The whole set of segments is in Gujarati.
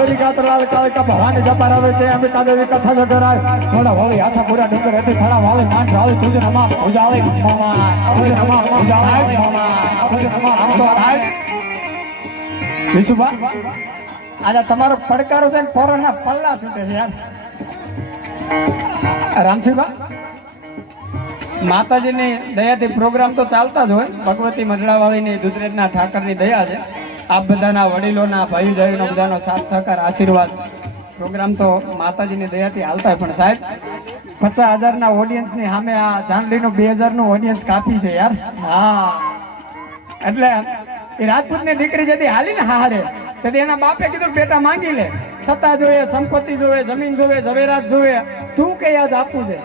દોરી ગાતરાલ કાળ કા ભવાની જપાર આવે છે અંબિકા દેવી કથા ગઢરાય થોડા હોળી હાથા પૂરા ડુંગર હતી થોડા વાવે માન રાવે તુજે નમા પૂજાવે મામા તુજે નમા પૂજાવે મામા તુજે નમા આમ તો આય વિશુબા આજે તમારો પડકારો છે ને પોરના પલ્લા છૂટે છે યાર રામજીબા માતાજીની દયાથી પ્રોગ્રામ તો ચાલતા જ હોય ભગવતી મંડળાવાળીની દુધરેજના ઠાકરની દયા છે આપ બધાના વડીલોના ભાઈ ભાઈનો બધાનો સાથ સહકાર આશીર્વાદ પ્રોગ્રામ તો માતાજીની દયાથી હાલતા હોય પણ સાહેબ 50,000ના ઓડિયન્સની સામે આ જાનડીનું 2,000નું ઓડિયન્સ કાફી છે યાર હા એટલે એ રાજપૂતની દીકરી જતી હાલી ને હારે તેથી એના બાપે કીધું બેટા માંગી લે સત્તા જોઈએ સંપત્તિ જોઈએ જમીન જોઈએ ઝવેરાત જોઈએ તું કે યાદ આપવું છે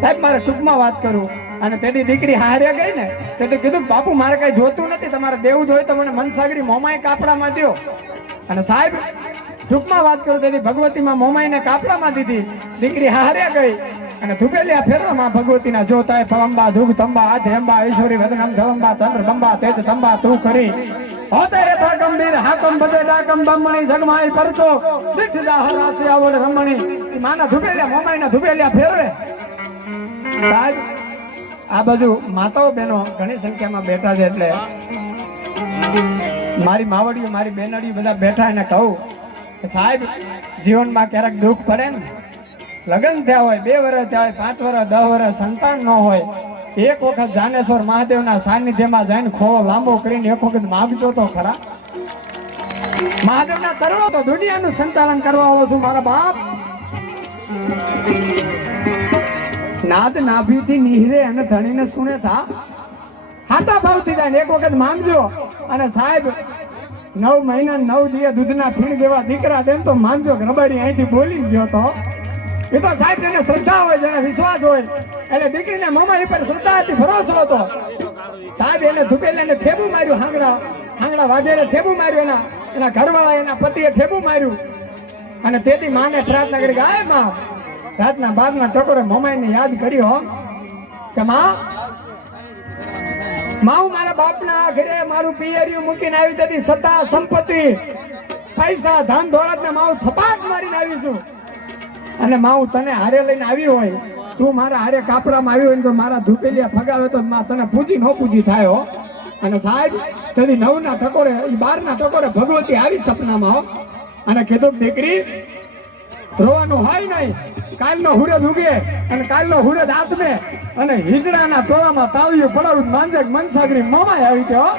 સાહેબ મારે ટૂંકમાં વાત કરું અને તેની દીકરી હારે ગઈ ને તે કીધું બાપુ મારે કઈ જોતું નથી તમારે દેવું જ હોય તો મને મનસાગરી મોમાઈ કાપડામાં દો અને સાહેબ ટૂંકમાં વાત કરું તેથી ભગવતીમાં મોમાઈને કાપડામાં દીધી દીકરી હારે ગઈ અને ધુબેલિયા ફેરવામાં ભગવતીના જોતાય પવંબા ધુગ તંબા આજ હેંબા ઈશ્વરી વદનમ ધવંબા ચંદ્ર બંબા તેજ તંબા તું કરી હોતે રે ગંભીર હાકમ બજે ડાકમ બમણી જગમાઈ પરચો દીઠ દાહલાસી આવડ રમણી માના ધુબેલિયા મોમાઈના ધુબેલિયા ફેરવે સાહેબ આ બધું માતાઓ બહેનો ઘણી સંખ્યામાં બેઠા છે એટલે મારી માવડીઓ મારી બેનડીઓ બધા બેઠા એને કહું સાહેબ જીવનમાં ક્યારેક દુઃખ પડે ને લગ્ન થયા હોય 2 વર્ષ થયા હોય 5 વર્ષ 10 વર્ષ સંતાન ન હોય એક વખત જાનેશ્વર મહાદેવના સાનિધ્યમાં જઈને ખોળો લાંબો કરીને એક વખત માગજો તો ખરા મહાદેવના તરવો તો દુનિયાનું સંચાલન કરવા આવો છું મારા બાપ નાદ નાભીથી નિહરે અને ધણીને સુણે થા હાથા ભાવથી જાય એક વખત માંગજો અને સાહેબ 9 મહિના 9 દિવસ દૂધના ફીણ જેવા દીકરા દેન તો માંગજો કે રબાડી અહીંથી બોલી ગયો તો એ તો સાહેબ જેને શ્રદ્ધા હોય જેને વિશ્વાસ હોય એટલે દીકરીને મોમાં પર શ્રદ્ધા હતી ભરોસો હતો સાહેબ એને ધુપેલાને ઠેબુ માર્યું હાંગડા વાજેને ઠેબુ માર્યું એના ઘરવાળા એના પતિએ ઠેબુ માર્યું અને તેથી માને પ્રાર્થના કરી કે આય માં રાતના 12ના ટકોરે મમાઈને યાદ કર્યો કે માં હું મારા બાપના ઘરે મારું પિયરિયું મૂકીને આવી જતી સત્તા સંપત્તિ પૈસા ધન દોલત ને હું થપાટ મારીને આવી છું અને હું તને હારે લઈને આવી હોય તું મારા હારે કાપડામાં આવી હોય તો મારા ધુપેલિયા ફગાવે તો માં તને પૂજી ન પૂજી થાય અને સાહેબ તેથી 9ના ટકોરે 12ના ટકોરે ભગવતી આવી સપનામાં અને કીધું દીકરી રોવાનું હોય નહીં કાલનો હુરદ ઉગે અને કાલનો હુરદ આસમે અને હિજડાના ટોળામાં તાળીયું પડાવું માંજે મનસાગરી મોમાય આવી ગયો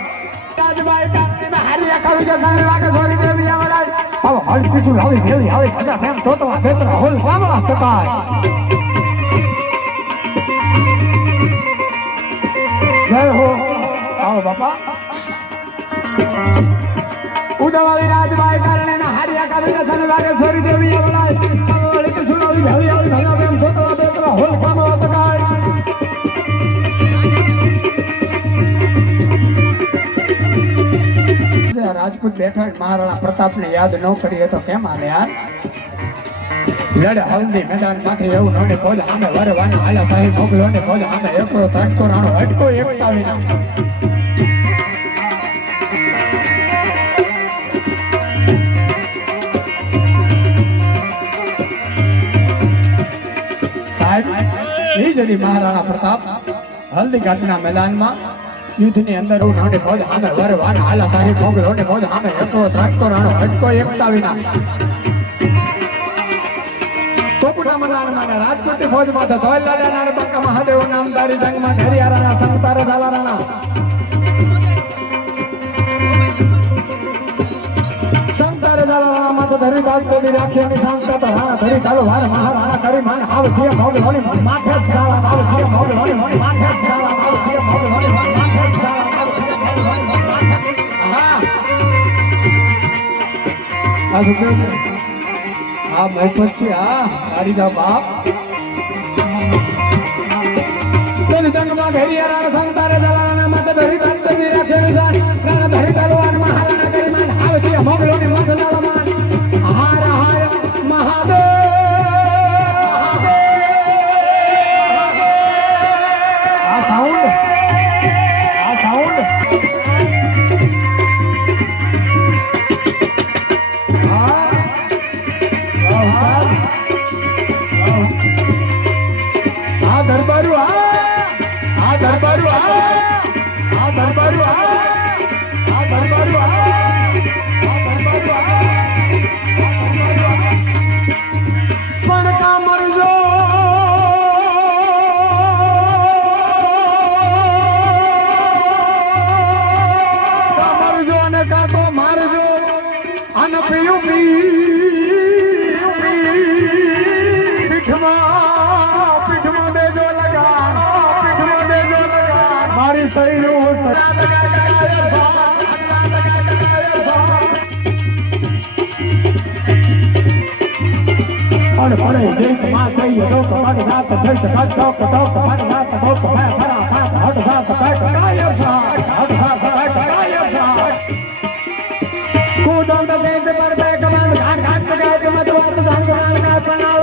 રાજભાઈ કાને હારી કાવી કે ગાને લાગે સોરી દેવી આવડાય હવે હળ પીછું લાવી દેવી આવે બધા ફેમ તોતવા ફેતરા હોલ સામલા તકાય જય હો આવો બાપા ઉડવાળી રાજભાઈ કારણે હારી કાવી કે ગાને લાગે સોરી દેવી આવડાય રાજપૂત બેઠા મહારાણા પ્રતાપ ને યાદ ન કરીએ તો કેમ હાલે યાર લડ હલ્દી મેદાન માંથી એવું નોને ફોજ આમે વરવાની આલા સાહેબ મોકલો ને ફોજ આમે એકરો ત્રણસો રાણો હટકો એકતાવી ના મહારાણા પ્રતાપ હલ્દી ઘાટના મેદાનમાં યુદ્ધની અંદર હું નાને ફોજ આમે વરવાન આલા સાહેબ મોગલો ને ફોજ આમે એકરો ત્રણસો રાણો હટકો એકતાવી ના ટોપડા મેદાનમાં રાજકોટની ફોજમાં તો ધોલલાના બકા મહાદેવ નામદારી જંગમાં ઘેરિયારાના સંતાર ઝાલારાના માં તો ધરી બાગ તો રાખી નિશાન તો રાણા ધરી ચાલો વાર મહારાણા કરી માન આવ છે મોગલોની માથે ચાલા આવ છે મોગલોની માથે ચાલા આવ છે મોગલોની માથે ચાલા આવ છે મોગલોની આ મહેફત છે આ મારી જા બાપ તન જંગમાં ઘેરિયારાના સંતારે ઝાલારાના માં તો ધરી બાગ તો રાખી નિશાન રાણા ધરી ચાલો વાર મહારાણા કરી માન આવ છે મોગલોની માથે ચાલા હાર હાર મહાદેવ આ સાઉન્ડ નકા તો મારજો અન પીયું પીઠમાં દેજો લગા મારી શરીર અને પડે જે કમા કહીએ તો કમાડ નાત થઈ સકાત તો કમાડ નાત તો કમા ફરા ફાટ હટ સાત કાય કૂદમ તો દેશ પર બે કમાડ ઘાટ ઘાટ લગાય કે મત વાત જાન ગવાન કા બનાવ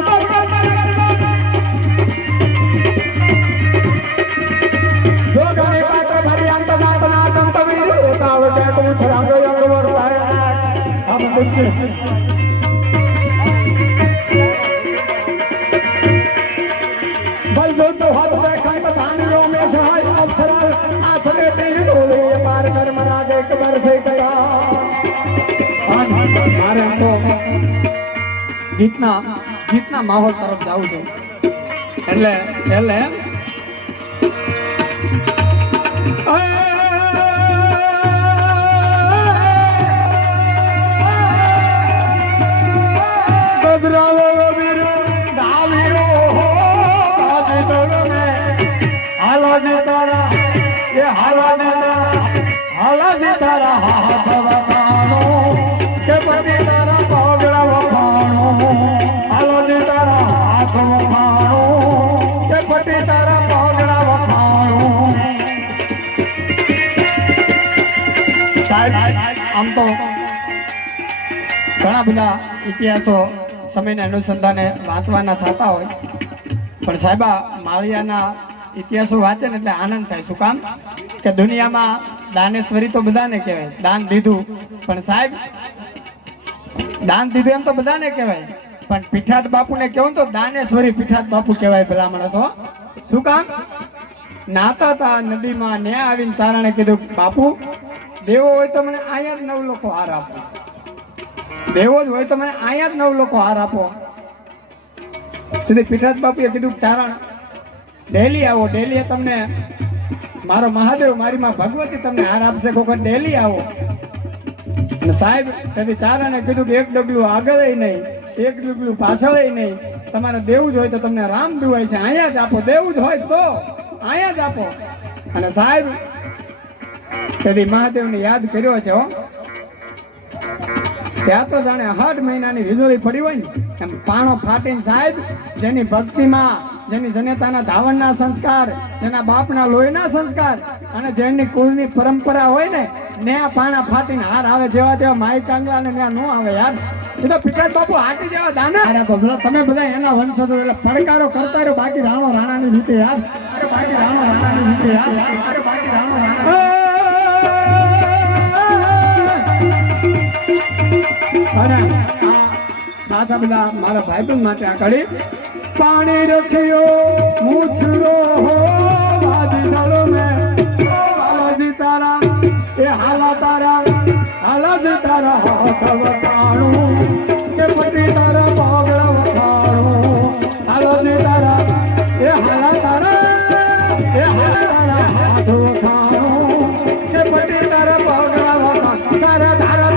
જો ગમે પાત્ર ભરી અંત નાત નાત વીર ઉતાવ કે તું થરાંગ અંગ વર હમ દુખ तो हाथ देखाई बतानियों में जहां अवसर आसरे तीन डोले पार कर महाराज एक बार से गया મારે તો ગીતના માહોલ તરફ જવું છે એટલે આમ તો ઘણા બધા ઇતિહાસો સમયના અનુસંધાને વાંચવાના થતા હોય પણ સાહેબા માળિયાના ઇતિહાસો વાંચે ને એટલે આનંદ થાય. શું કામ કે દુનિયામાં દાનેશ્વરી તો બધાને કહેવાય, દાન દીધું, પણ સાહેબ દાન દીધું એમ તો બધાને કહેવાય, પણ પીઠાત બાપુને કેવું તો દાનેશ્વરી પીઠાત બાપુ કહેવાય ભલા માણસો. શું કામ નાતા હતા નદીમાં ને આવીને તારાને કીધું બાપુ દેવો હોય તો મને અહીંયા જ 9 લોકો હાર આપો, દેવો જ હોય તો મને અહીંયા જ 9 લોકો હાર આપો. સુધી પીઠાત બાપુએ કીધું ચારણ ડેલી આવો, ડેલી તમને મારો મહાદેવ મારી માં ભગવતી તમને હાર આપશે, કોક ડેલી આવો. અને સાહેબ કદી ચારણે કીધું કે એક ડગલું આગળ નહીં, એક ડગલું પાછળ નહીં, તમારે દેવું જ હોય તો તમને રામ દુવાય છે, અહીંયા જ આપો, દેવું જ હોય તો અહીંયા જ આપો. અને સાહેબ કદી મહાદેવને યાદ કર્યો છે હો, ત્યાં તો જાણે 8 મહિનાની વીજળી પડી હોય ને એમ પાણો ફાટીને સાહેબ જેની ભક્તિમાં, જેની જનેતાના ધાવણના સંસ્કાર, જેના બાપના લોહીના સંસ્કાર અને જેની કુળની પરંપરા હોય ને આ પાણા ફાટીને હાર આવે. જેવા તેવા માઈ કાંગલા ને ત્યાં ન આવે યાર. એ તો પીઠાત બાપુ હાટી જેવા દાના. અરે તમે બધા એના વંશજો એટલે પડકારો કરતા રહ્યો, બાકી રાણો રાણાની રીતે યાર, અરે બાકી રાણો રાણાની રીતે યાર, અરે બાકી રાણો રાણા. અને પાછા બધા મારા ભાઈબંધ માટે આ કડી પાણી રખ્યો મૂછરો હો બાજી દળો મે હાલાજી તારા એ હાલા હાલાજી તારા હાથ વખાણું કે પટી તારા પાગળ વખાણું, હાલાજી તારા એ હાલા તારા હાથ વખાણું કે પટી તારા પાગળ વખાણું. તારા ધારા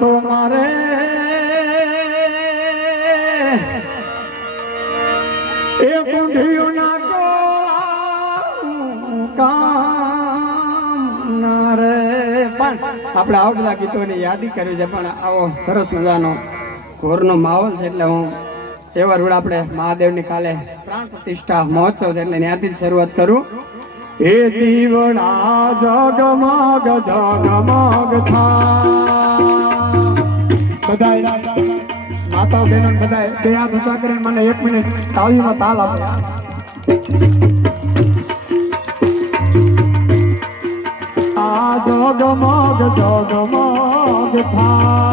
તો મારે એ કુંઢિયું ના કામ ના રે. પણ આપણે આવા બધા ગીતોની યાદી કરવી છે, પણ આવો સરસ મજાનો ઘોરનો માહોલ છે એટલે હું એવા રૂડ આપણે મહાદેવની કાલે પ્રાણ પ્રતિષ્ઠા મહોત્સવ છે એટલે ત્યાંથી જ શરૂઆત કરું. એ દીવડા જગમગ જગમગ થાય બધા માતા બહેનો બધા બે હાથ ઊંચા કરીને મને 1 મિનિટ તાળીમાં તાલ આપો. આ જગમગ જગમગ થાય.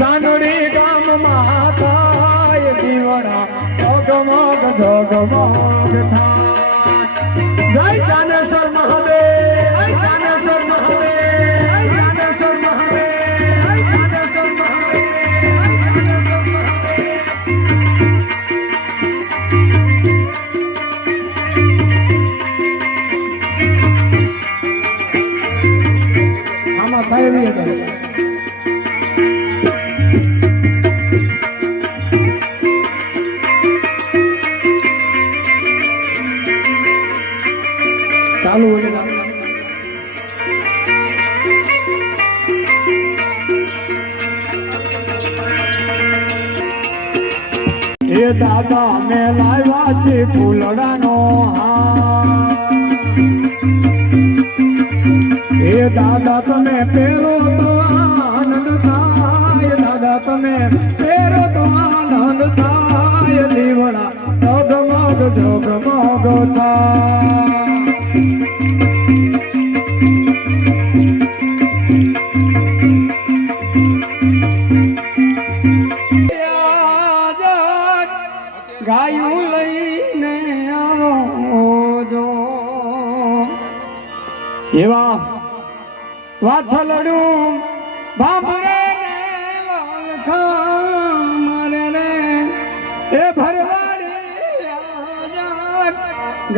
જાનુડી ગામ માતાય દીવડા જગમગ જગમગ થાય. જય જાનેશ્વર મહાદેવ, જય જાનેશ્વર મહાદેવ, જય જાનેશ્વર મહાદેવ, જય જાનેશ્વર મહાદેવ. આમાં થાય એવી હતી. ચાલુ એ દાદા મે લાવ્યા છે ફૂલડાનો હાર. એ દાદા તમે પહેરો તો આનંદ થાય, દાદા તમે પહેરો તો આનંદ થાય. દીવડા જગમગ જગમગ થાય. ગાયું લઈને આવજો એવા વાછલડું ભાંભરે મારે રે એ ભરવાડી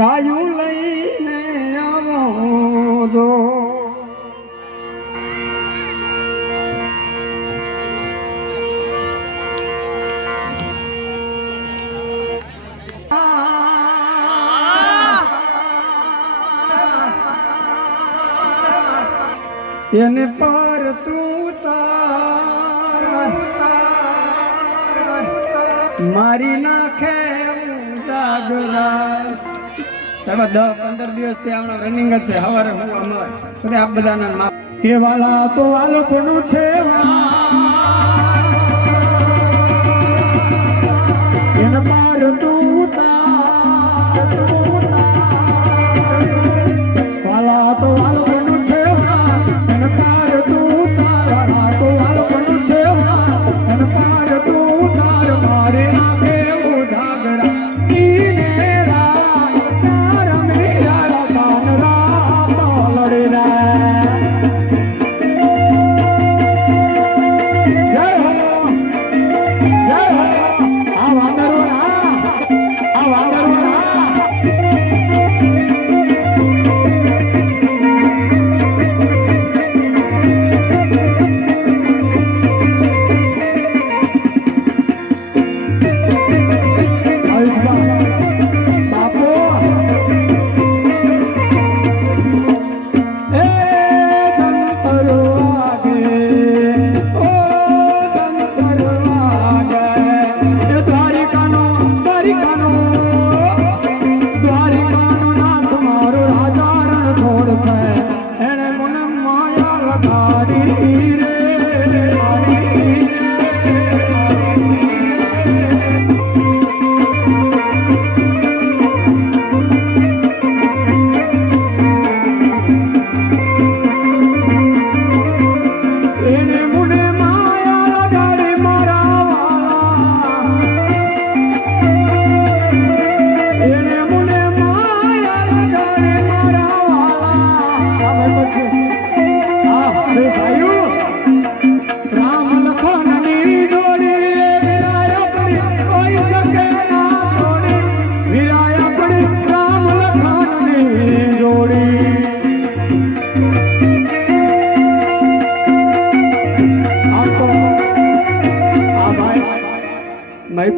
ગાયું લઈને આવજો. એને પર તું તાર મારી નાખે જાગરા. 10-15 દિવસથી હમણાં રનિંગ જ છે. સવારે હું અમારે આપ બધાના કેવાલા તો આ લોકોનું છે. એને પર તું તાર વાલા તો આ લોકોનું છે.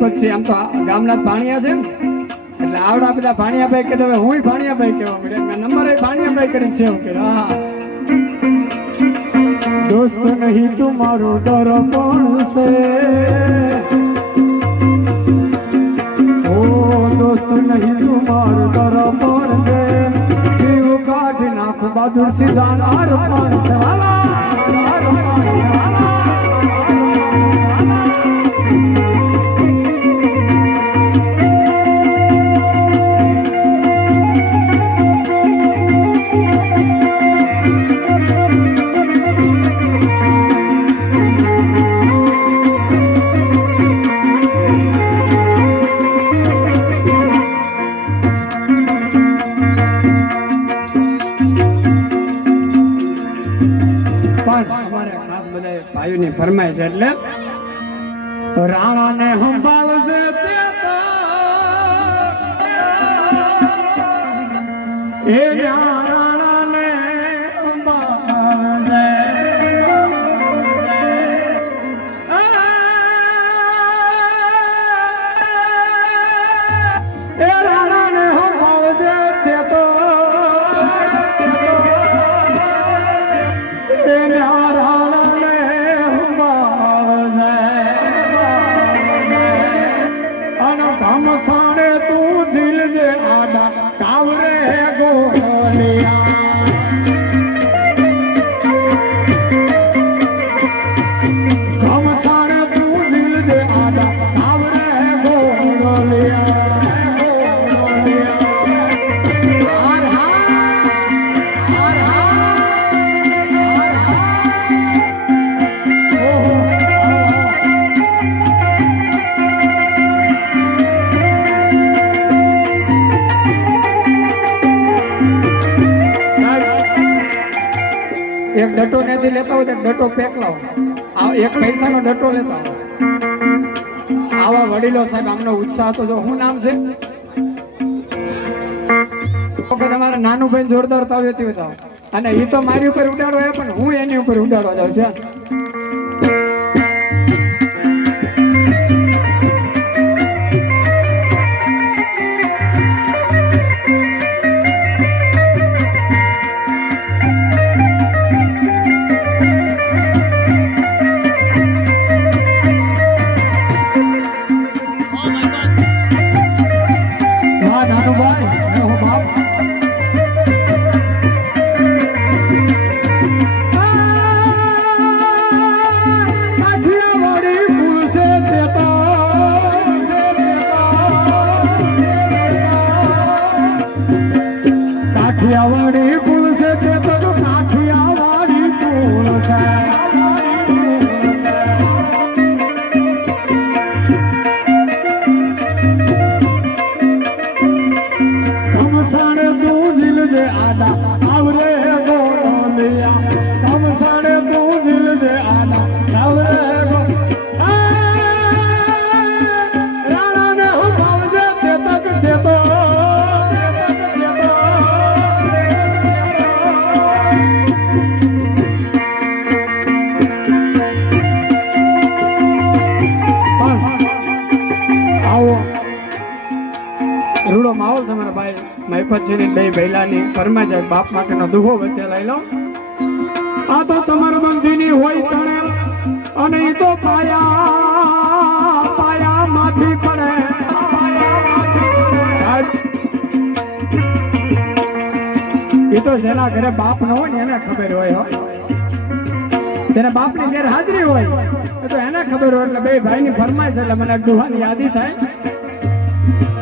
મહિપતસિંહ આમ તો ગામના જ ભાણિયા છે ને, એટલે આવડા બધા ભાણિયાભાઈ કીધું હવે હું ભાણિયાભાઈ કહેવા મળ્યા, મેં નંબર ભાણિયાભાઈ કરી છે એવું કીધું. હા, दोस्त नहीं तुम्हारो दर्पण से, ओ दोस्त नहीं तुम्हारो दर्पण से, जीव काट नाख बहादुर सीधा अर्पण से, ભાઈઓની ફરમાય છે એટલે રાણા ને સંભાળજે એ રાણા ને સંભાળજે, એ રાણા ને સંભાળજે છે તો એ રાણા સાડે તું ઝીલજે આડા કાવરે ગોલિયા, હમ સાડે તું ઝીલજે આડા કાવરે ગોલિયા. એક ડટો નથી લેતા હોય તો ડટો પેક લાવો, એક પૈસાનો ડટો લેતા હોય. આવા વડીલો સાહેબ આમનો ઉત્સાહ તો જો. શું નામ છે? તમારે નાનું ભાઈ જોરદાર તાવ્યતી બતાવો, અને એ તો મારી ઉપર ઉડાડવા પણ હું એની ઉપર ઉડાડવા જાઉં છું. કાઠિયાવાડી કુળ છે તે તો કાઠિયાવાડી કુળ છે, કમસાણે તું ઝીલજે આડા આવરે ગોલિયા, કમસાણે તું ઝીલજે આડા આવરે રાણા ને સંભાળજે તે તક છે તો રૂડો માહોલ તમારા ભાઈ મહિપતસિંહ બે ભૈલાની ફરમાય જાય. બાપ માટેનો દુહો વચ્ચે લઈ લો. આ તો તમારા બંધીની હોય ચણે અને એ તો પાયા માંથી પડે, એ તો જેના ઘરે બાપ ન હોય ને એને ખબર હોય, જેના બાપની ઘેર હાજરી હોય એ તો એને ખબર હોય. એટલે બે ભાઈની ફરમાય છે એટલે મને દુહાની યાદી થાય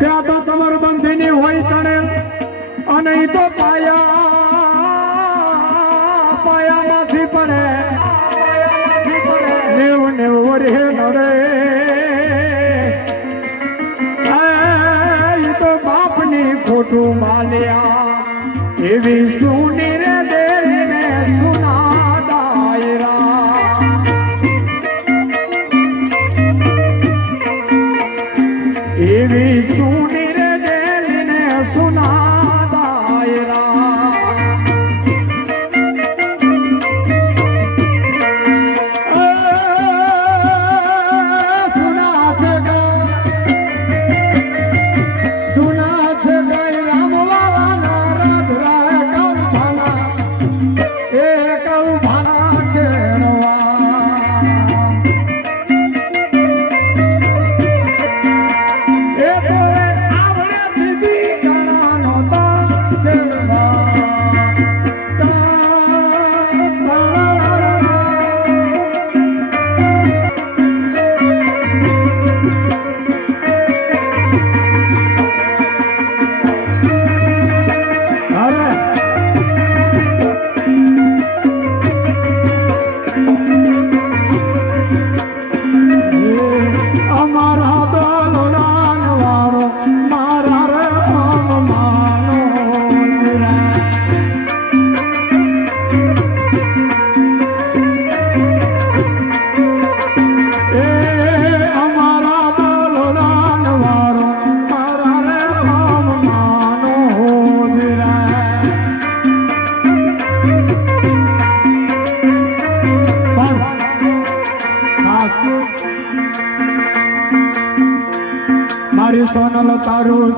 કે આ તો તમારું બંધીની હોય ચણે અને એ તો પાયામાંથી પડે, નેવ વરહે નડે, એ તો બાપની ખોટું માલ્યા એવી સુની રે દેરીને સુના દાયરા, એવી સુની રે દેરીને સુના દાયરા, સુના છે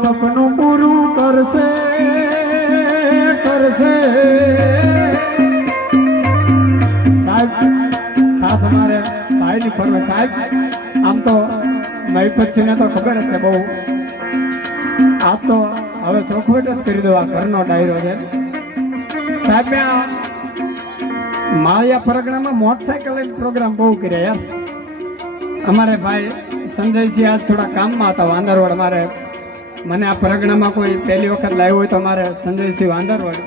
સપનું પૂરું કરશે કરશે સાહેબ ખાસ અમારે ભાઈની ફરવે સાહેબ આમ તો મહિપતસિંહને તો ખબર જ છે બહુ આ તો હવે ચોખવટ જ કરી દો આ ઘરનો ડાયરો છે સાહેબ મેં આ માળિયા પરગણામાં મોટરસાયકલ પ્રોગ્રામ બહુ કર્યા યાર અમારે ભાઈ સંજયસિંહ આજ થોડા કામમાં હતા વાંદરવડ અમારે મને આ પરગણામાં કોઈ પહેલી વખત લાવ્યો હોય તો મારે સંજયસિંહ વાંદરવડ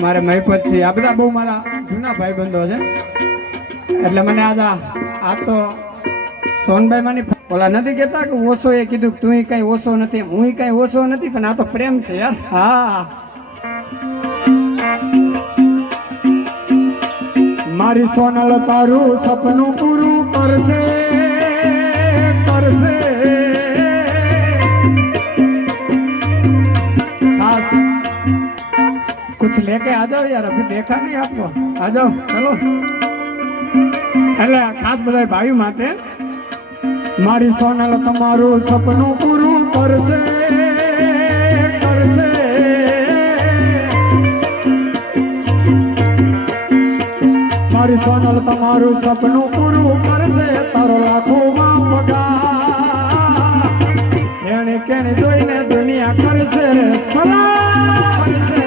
મારે મહિપતસિંહ આ બધા બહુ મારા જૂના ભાઈબંધો છે એટલે મને આ તો સોનભાઈ માની ઓલા નથી કહેતા કે ઓછો એ કીધું તું કઈ ઓછો નથી હું કઈ ઓછો નથી પણ આ તો પ્રેમ છે યાર હા મારી સોનલ તારું સપનું પૂરું કરશે કરશે कुछ लेके आ जाओ यार अभी देखा नहीं आपको आ जाओ चलो એટલે ખાસ બધા ભાઈઓ માટે મારી સોનલ તમારું સપનું પૂરું કરશે કરશે મારી સોનલ તમારું સપનું પૂરું કરશે તારો લાખોમાં પગાર એને કેને જોઈને દુનિયા કરશે સલામ કરશે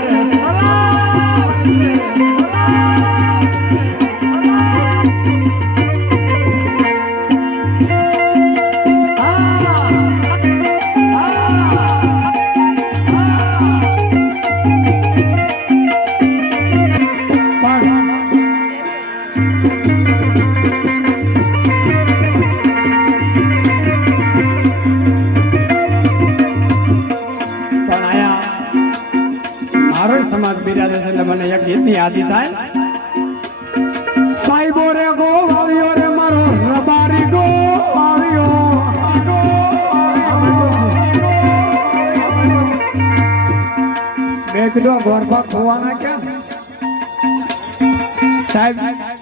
મને એક ગીતની યાદી થાય સાહેબો રે ગો આવ્યો રે મારો રબારી ગો આવ્યો મેં કીધું ગોરબા ખોવાના ક્યાં સાહેબ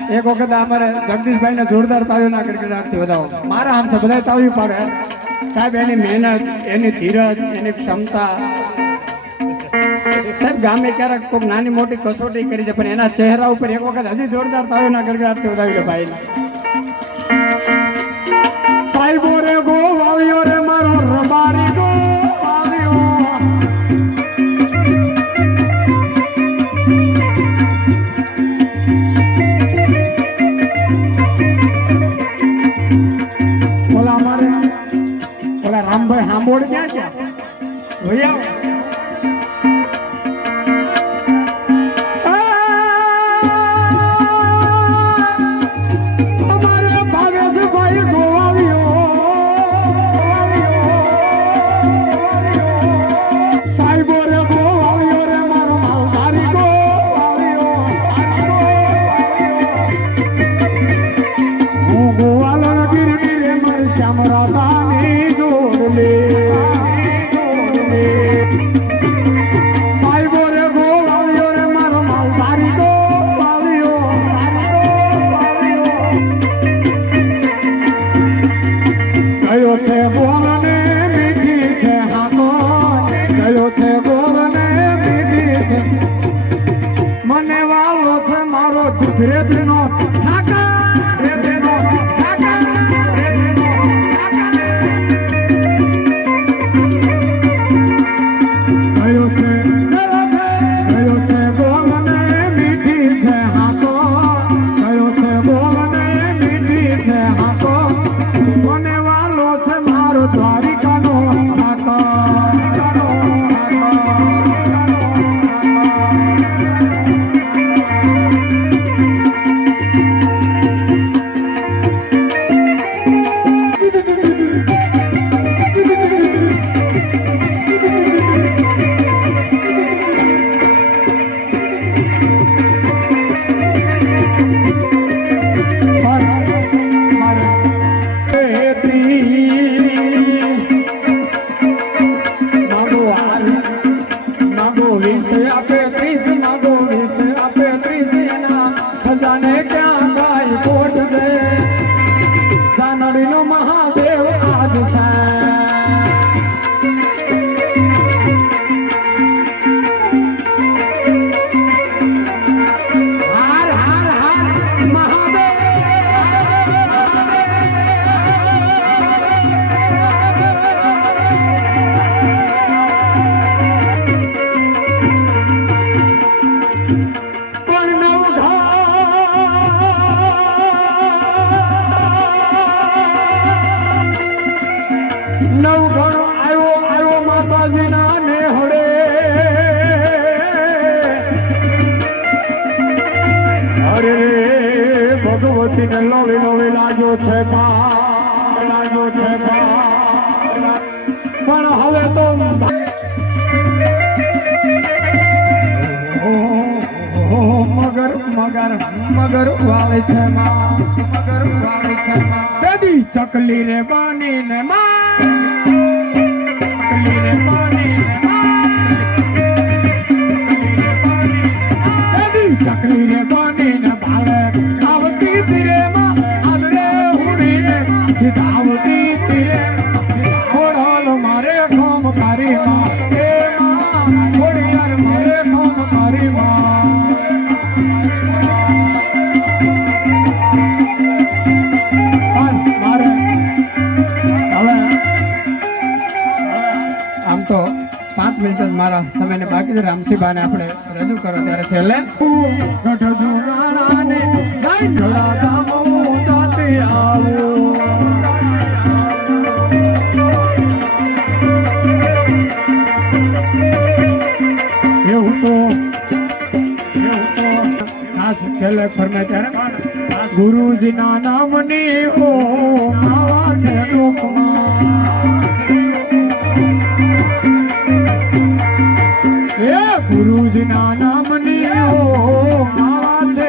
એક વખત અમારે જગદીશભાઈ ને જોરદાર તાળીઓના ગડગડાટથી વધાવો મારા આમ તો બધા તાળી પાડે સાહેબ એની મહેનત એની ધીરજ એની ક્ષમતા સાહેબ ગામે ક્યારેક કોઈ નાની મોટી કસોટી કરી છે પણ એના ચહેરા ઉપર એક વખત હજી જોરદાર તાળીઓના ગડગડાટથી વધાવી લો ભાઈ સાહેબો રે ગો આવ્યો રે મારો રબારી ગો આવ્યો ઓલા અમારે ઓલા રામભાઈ હાંભોળ ક્યાં છે ભૈયા મને વાલો છે મારો રેતનો ભગવતીને લોવી લોવી લાગ્યો છે પણ હવે તો મગર વાવે છે બેબી ચકલી રે બનીને ચકલી રે બનીને ભાવે આવતી તીરે માં આદરે ઉડીને સીધાવતી તીરે ખોડલ મારે ખોમ કારી માં એ માં ખોડિયાર મારે ખોમ કારી માં આમ તો 5 મિનિટ જ મારા સમયને બાકી છે. રામસિંહભાને આપણે રજૂ કરો ત્યારે છેલ્લે એવું તો ખાસ છેલ્લે ફરમે ત્યારે ગુરુજીના નામની ઓ માવા છે ગુરુજીના નામની ઓ માવા છે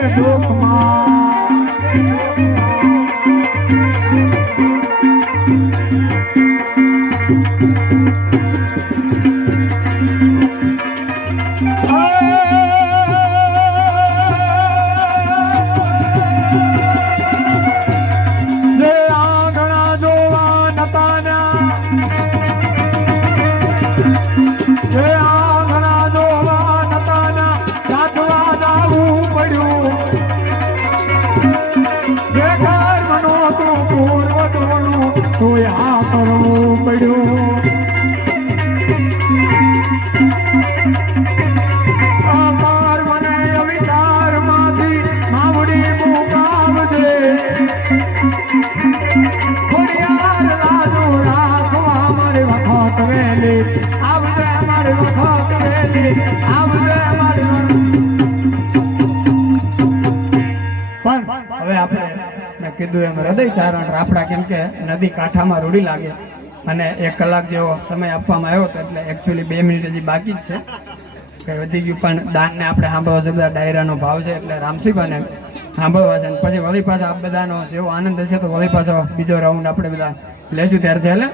કરવું પડ્યું અપાર મને અવિચાર માંથી માવડી મુકાવજે ખોડિયાર રાજુ રાખવા મારી વખત વેલી આવજે મારી વખત વેલી આવજે મારી પણ હવે આપણે મેં કીધું એમ હૃદય ચારણ રાફડા કેમ કે નદી કાંઠામાં રૂડી લાગે અને 1 કલાક જેવો સમય આપવામાં આવ્યો હતો એટલે એકચ્યુઅલી 2 મિનિટ હજી બાકી જ છે કે વધી ગયું પણ દાનને આપણે સાંભળવા છે બધા ડાયરાનો ભાવ છે એટલે રામસિંહભાને સાંભળવા છે અને પછી વળી પાછા આ બધાનો જેવો આનંદ હશે તો વળી પાછો બીજો રાઉન્ડ આપણે બધા લેશું ત્યારે ચાલે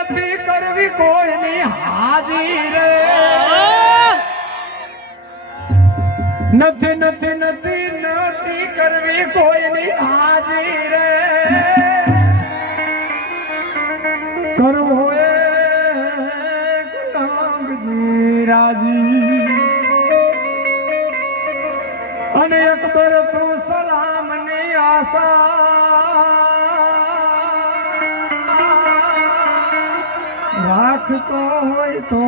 નથી કરવી કોઈની હાજી રે નથી નથી નથી નથી કરવી કોઈની હાજી રે કરવો એ ગુલામજી રાજી અને અકબર તું સલામની આશા રાખતો હોય તો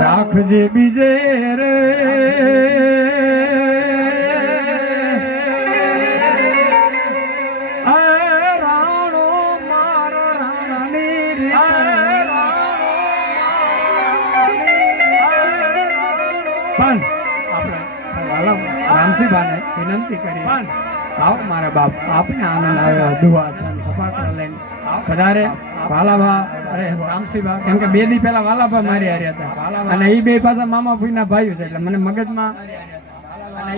રાખજે બીજે રે રાણો મારો રાણી પણ આપણે રામસિંહભાને વિનંતી કરી આવો મારા બાપ આપને આનંદ આવ્યો દુઆ છે સપાકડા લઈને વધારે વાલાભા અરે રામસિંહભા કેમ કે 2 દી પહેલા વાલાભા મારી હાર્યા હતા અને એ 2 પાછા મામા ફૂઈના ભાઈઓ છે એટલે મને મગજમાં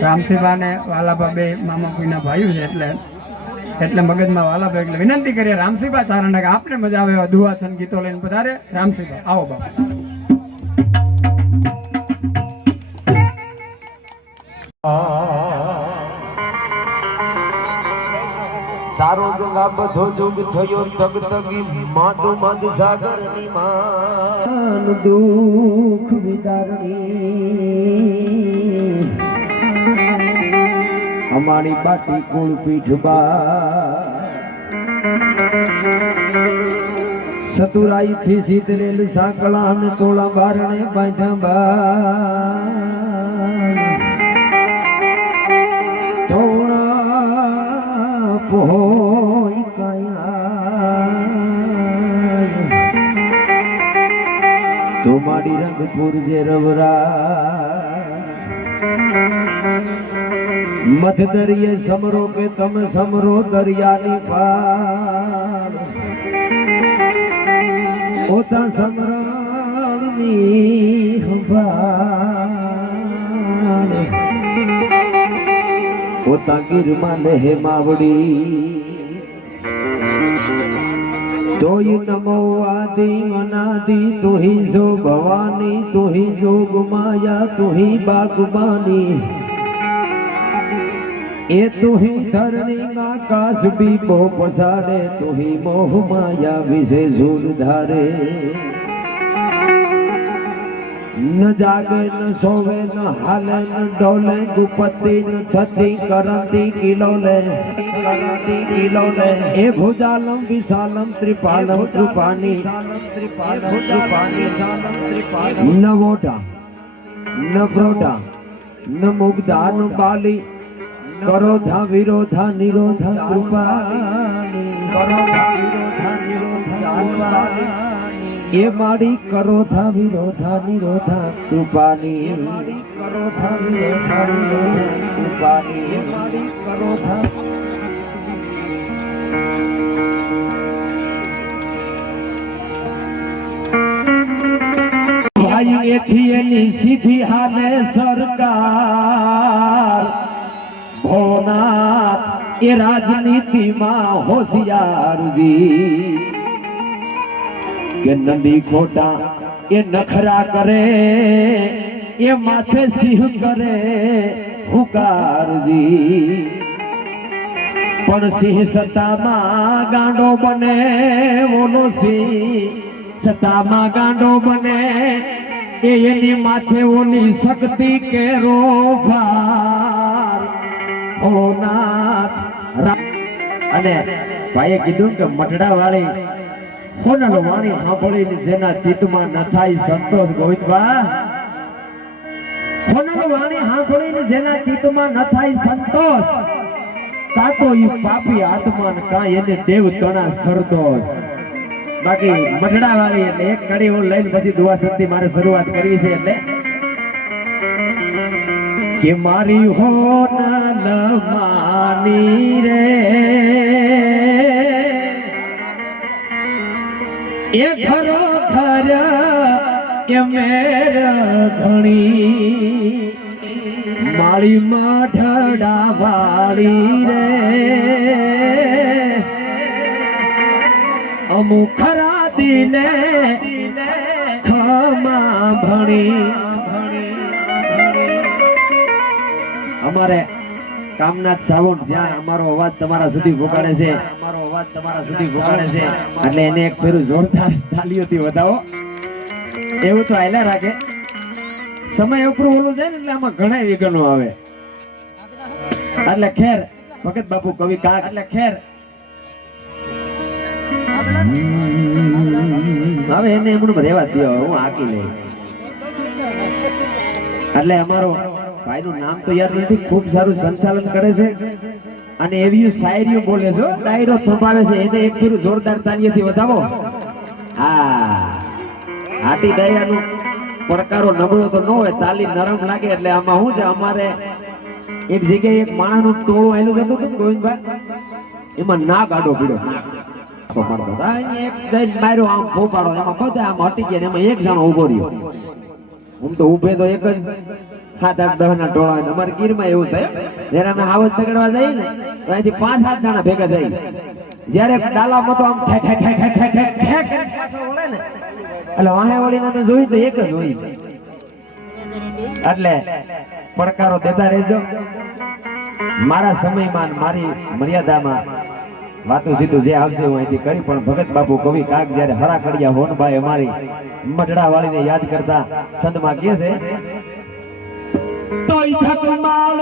રામસિંહભા ને વાલાભા 2 મામા ફૂઈના ભાઈઓ છે એટલે મગજમાં વાલાભા એટલે વિનંતી કરીએ રામસિંહભા ચારણ કે આપને મજા આવે એવા દુઆ છન ગીતો લઈને પધારે રામસિંહભા આવો બાપ તારો ગંગા બધો જોગ થયો તગ તગી માધુ મધ સાગર ની માન દુખ વિદારણી અમારી બાટી કુળ પીઠબા સતુરાઈ થી સીતરેલ સાંકળા ને તોળા બારણે બાંધ્યા બા હોય કયા તો મારી રંગપુર જે રવરા મધ દરિયે સમરો કે તમે સમરો દરિયાની પાર ઓતા સમરણની સંભાળ ઓતા ગીરમાં લેહે માવડી તોય નમો આદિ અનાદિ તુહી જો ભવાની તુહી જોગ માયા તુહી બાગબાની એ તુહી ધરણી આકાશ બીપો પસાડે તુહી મોહ માયા વિશે ઝૂલ ધારે ન જાગે ન સોવે ન હાલે ન ડોલે ગુપતિ ન છતી કરંતી કિલોલે એ ભુજાલમ વિશાલમ ત્રિપાલમ કૃપાની ન વોટા ન પ્રોઢા ન મુગ્ધા ન બાલી કરોધા વિરોધા નિરોધા કૃપાની કરોધા વિરોધા નિરોધા એ માડી કરોધા વિરોધા નિરોધા કૃપાની કરોધા વિરોધા નિરોધા કૃપાની એ માડી કરોધા ભાઈ એથી એની સીધી હાલે સરકાર ભોનાથ એ રાજનીતિમાં હોશિયારજી કે નંદી ખોટા એ નખરા કરે એ માથે સિંહ કરે હુકારજી પણ સિંહ સત્તામાં ગાંડો બને ઓલો સિંહ સત્તામાં ગાંડો બને એ એની માથે ઓલી શક્તિ કેરો ભાર અને ભાઈએ કીધું કે મઠડા વાળી હોનલ વાણી સાંભળીને જેના ચિત્તમાં ન થાય સંતોષ ગોવિંદબા હોનલ વાણી સાંભળીને જેના ચિત્તમાં ન થાય સંતોષ કા તો ઈ પાપી આત્મા કા એને દેવ તણા સરદોષ બાકી મઠડા વાળી એટલે એક કડી હું લઈને પછી દુઆ શક્તિ મારે શરૂઆત કરવી છે એટલે કે મારી હોનલ માની રે એ ઘરો ઘર એ મેર ઘણી માળી મઠડા વાળી રે અમુક ખરા દિલે ખમા ભણી અમારે કામનાથ સાઉન્ડ જ્યાં અમારો અવાજ તમારા સુધી પહોંચાડે છે એટલે એને એક ફેરું જોરદાર તાલીઓથી વધાવો એવું તો આયલા રાખે સમય ઉપરું ઓલું છે ને એટલે આમાં ઘણા વિઘ્નો આવે એટલે ખેર ભગત બાપુ કવિ કાક એટલે ખેર હવે એને એમનું રહેવા દો હું આકી લઈ એટલે અમારો ભાઈનું નામ તો યાદ નથી ખૂબ સારું સંચાલન કરે છે અને એવી શાયરીઓ બોલે છે ડાયરો થંભાવે છે એને એક ફેરું જોરદાર તાલીઓથી વધાવો હા હાટી ડાયરાનું પડકારો નબળો તો ન હોય તાલી નરમ લાગે એટલે આમાં શું છે અમારે એક જગ્યાએ એક માણસનું ટોળું આવેલું જતું હતું ગોવિંદભાઈ એમાં ના ગાડો પીડો એક જઈને માર્યો આમ ફોપાડો એમાં બધા આમ હટી ગયા એમાં એક જણો ઉભો રહ્યો હું તો ઉભે તો એક જ 7-8-10 ના ટોળા અમારે ગીરમાં એવું થાય જયારે અમે હાવજ પકડવા જઈએ ને તો અહીંથી 5-7 જણા ભેગા થઈ જયારે ડાલામાં તો આમ વળે ને એટલે વાહે વળીને અમે જોઈ તો એક જ હોય એટલે પડકારો દેતા રહેજો મારા સમયમાં મારી મર્યાદામાં વાતું સીધું જે આવશે હું અહીંથી કરી પણ ભગત બાપુ કવિ કાક જયારે હરાખડિયા હોનભાઈ અમારી મઢડા વાળીને યાદ કરતા સંતમાં કહે છે તોય ધકમાળ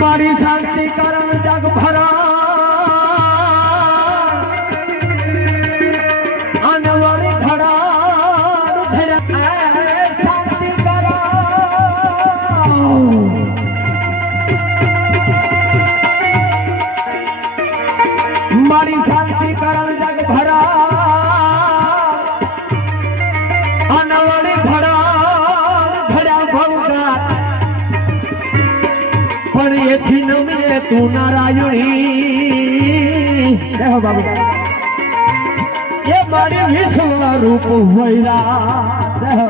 મારી શાંતિ કરણ જગ ભરા અનવળી ઘડા તું નારાયણી દેહો બાબુ એ મારી વિશ્વ રૂપ વૈરા દેહો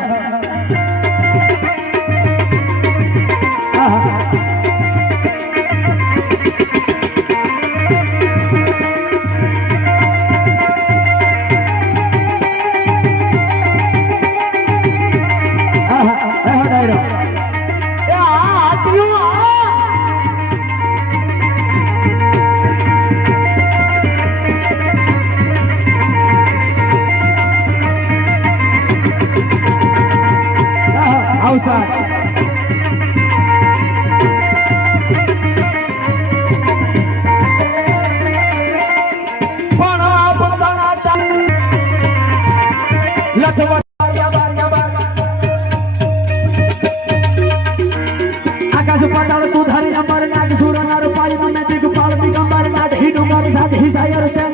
આકાશ પાતાળ તું ધારી અંબર નાગ સુરનાર પાળી મને દીક પાળ દિગંબર નાગ હિડુ મારી સાથે હિસાયર તેમ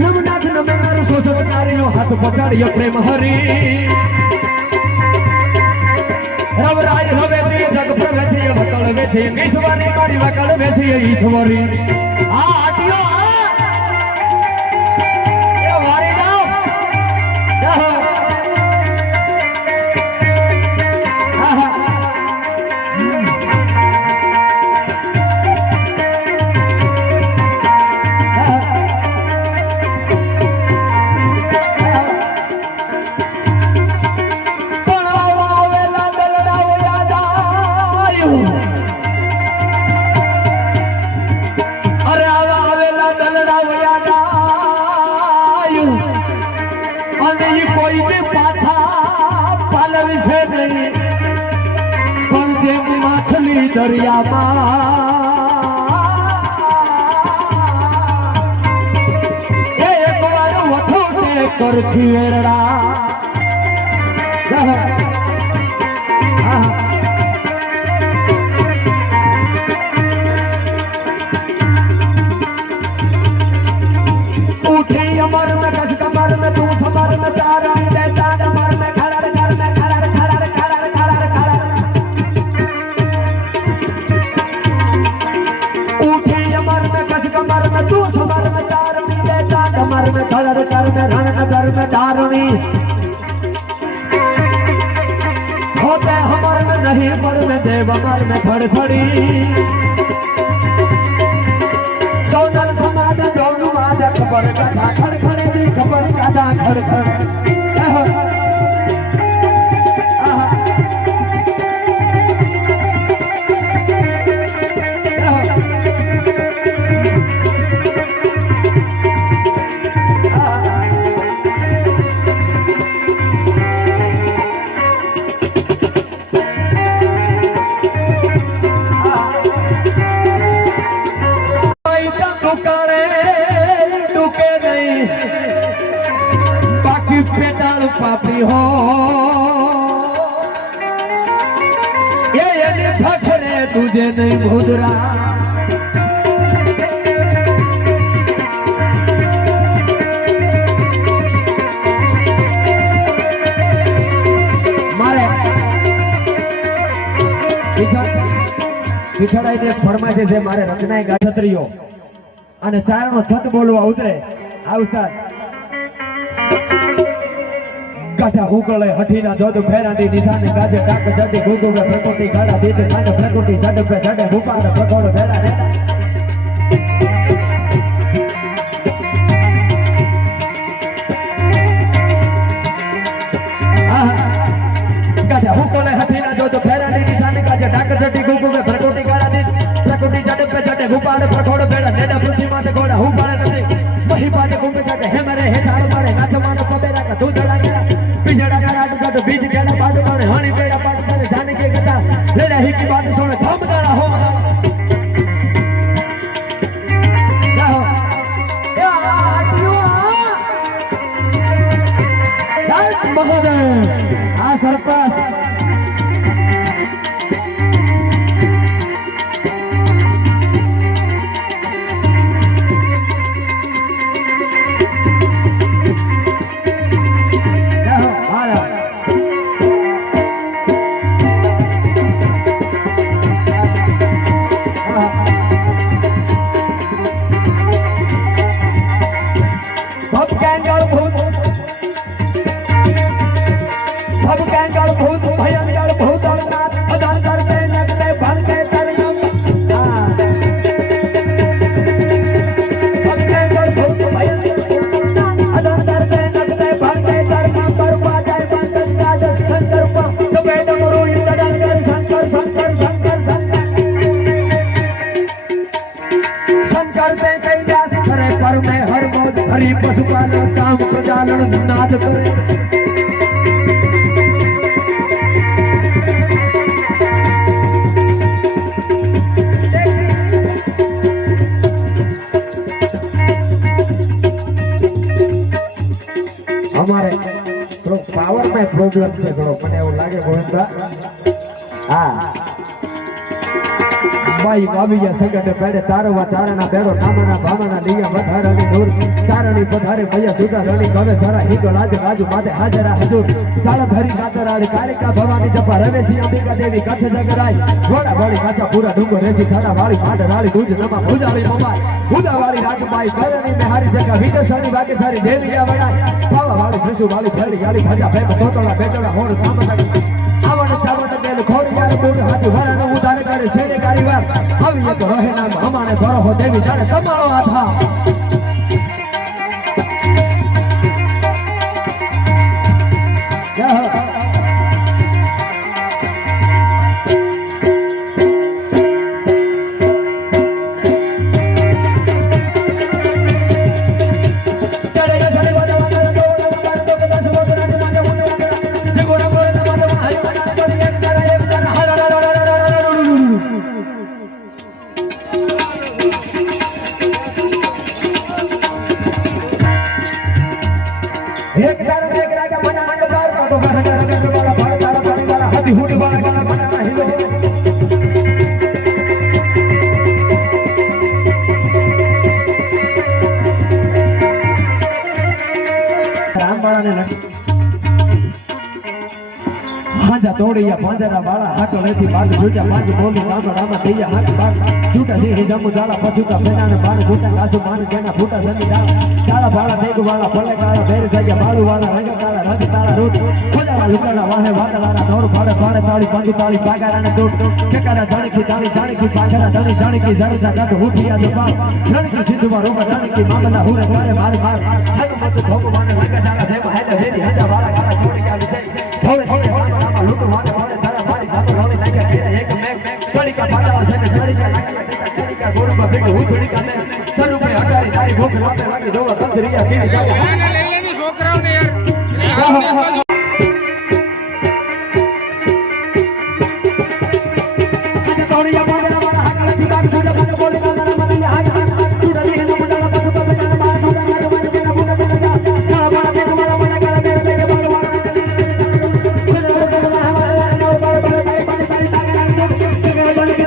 નમનાથ નમેનાર સોસત નારીનો હાથ પકડ્યો પ્રેમ હરી રવરાય હવે તે જગ પ્રવે છે વકળ વેચે ઈશ્વરી મારી વકળ વેચે ઈશ્વરી આ આટિયો એ વારી જાઓ દરિયામાં એ એકવાર વથોટે કરથી વેરડા उठी अमर में कस कमर में तू समर में तारा देता डमर में खड़र कर में खड़र खड़र खड़र खड़र खड़र उठी अमर में कस कमर में तू समर में तारा देता डमर में खड़र कर में रण नगर में धारणी होते हमर में नहीं पर में देव अमर में फड़फड़ी सौदर समाज दोनों आज खबर कथा खड़खड़े दी खबर कथा खड़खड़ पापी हो ये भटरे तुझे नहीं भुदरा मारे પીઠાડાઈ ને ફરમાશે છે મારે રચનાય ગાછત્રીઓ અને ચારણો છત બોલવા ઉતરે આ ઉસ્તાદ ગાઠા હુકળે હઠીના જોદ ફેરાની નિશાને ગાજે ટાક જડી ગુગુગે પ્રકોટી ગાડા દીધે કાંડ પ્રકોટી જડપે જડે હુપાડ પ્રકોડ ભેડા રે ગાઠા હુકળે હઠીના જોદ ફેરાની નિશાને ગાજે ટાક જડી ગુગુગે પ્રકોટી ગાડા દીધે પ્રકોટી જડપે જડે હુપાડ પ્રકોડ ભેડા નેડા પૃથ્વી માથે ગોડા હુપાડે નથી મહી પાડે ગુંબે જાકે હેમરે હે તાળ મારે નાચ માનો પબે રાખ તું જડા ગયા पिछड़ा का रात का तो बीच गया बाद में हनी पेड़ा पाट कर जाने के कथा ले रही की बात सुन थम डाला हो महोदय आ सरपास હરિ પશુપાલન કામ પ્રજાલન નાદ કરે અમારે થોડો પાવર માં પ્રોબ્લેમ છે ઘણો મને એવું લાગે ગોવિંદા હા બાઈ બાબીયા સંગઠે પેડે તારવા ચારણા બેડો નામના ભામના દિયા વધારાની દૂર ચારણી પધારે ભૈયા સુધા રણી ગમે સારા હિંદો લાજ રાજુ માથે હાજરા હજુર ચાલ ધરી કાતરાડી કાલિકા ભવાની જપા રવેશી અંબિકા દેવી કચ્છ જગરાય ઘોડા વાળી કાચા પૂરા ડુંગર રેજી ખાડા વાળી માઢ રાળી દૂજ નમા ભુજાળી મમાય ભુજા વાળી રાજબાઈ કરણી મેહારી જગા વિજયસાની વાગે સારી દેવીયા વડાય પાવા વાળી કૃષુ વાળી ફેડી ગાડી ભાજા ભેમ તોતળા બેચડા હોર કામના આવણ ચાવણ બેલ ખોડી યાર બોલ હાથી વરાનો ઉધાર કરે છેડે કારીવાર આવી એક રહે નામ અમાને ભરો દેવી જાણે તમારો આધા एक तारा एक रागा मना मना बार का तो बहटा रगा वाला भाड़ तारा पानी वाला हाथी हुड वाला वाला मना हिलो रामबाड़ा ने हाजा तोड़िया भांजरा बाड़ा हाटो लेती बाग झूठा बाग मोमी रामा रामा तेया हाथ बाग झूठा दी जम्मू जाला पछूटा फेना ने बाण घूटा कासु मान केना फूटा जमी डाल काला बाड़ा देग वाला भले काला बेर जग्या बाळू वाला रंग काला रंग काला रूट खोजावा लुकाना वाहे वादलारा नोर फाड़े फाड़े ताली पंगी ताली बागारा ने टूट केकारा जाने की पाखरा जाने की जरसा काट उठिया दबा जाने की सिद्धवा रोमा जाने की मामला हुरे मारे मारे मार हक मत धोको माने लगा डाला देव हेदा हेदी हेदा वाला काला छोड़िया विजय थोड़े थोड़े वाला लूट वाले वाले तारा मारी धातो रोले लगा तेरे एक में कड़ी का बाला से कड़ी का कड़ी का गोड़ में फेंक उधड़ी का में सर पे हटारी तारी भूख लाते लागे जो रंदरिया के ले लेनी છોકરાઓ ને યાર तोड़िया बांधना वाला हाथ लगी बात झूठा बात बोले ना ना मन ये हाथ झूठा ये ना मुंडा बात बात करना बात झूठा ना मन के ना मुंडा करना काला बाला के वाला मन काला मेरे मेरे बाल वाला मेरे मेरे वाला हमारा ना बाल बाल बाल बाल बाल बाल के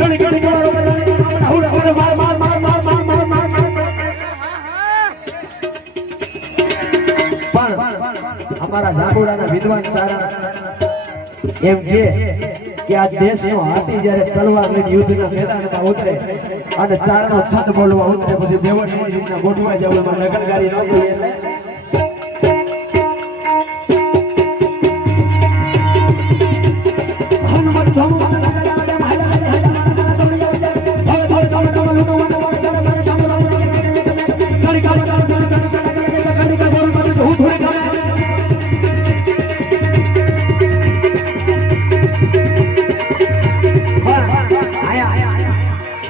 गली गली के वाला हुड़ा हुड़ा मार मार मार मार मार मार मार पर हमारा जागोड़ा विद्वान चारण એમ કે આ દેશનો હાથી જ્યારે તલવાર લઈને યુદ્ધના મેદાનમાં ઉતરે અને ચારણો છત બોલવા ઉતરે પછી દેવળની રીતના ગોઠવાઈ જાવ એમાં લગનગારી ન બોલી એટલે હનુમત ભગવાન લગનગારી મહાલા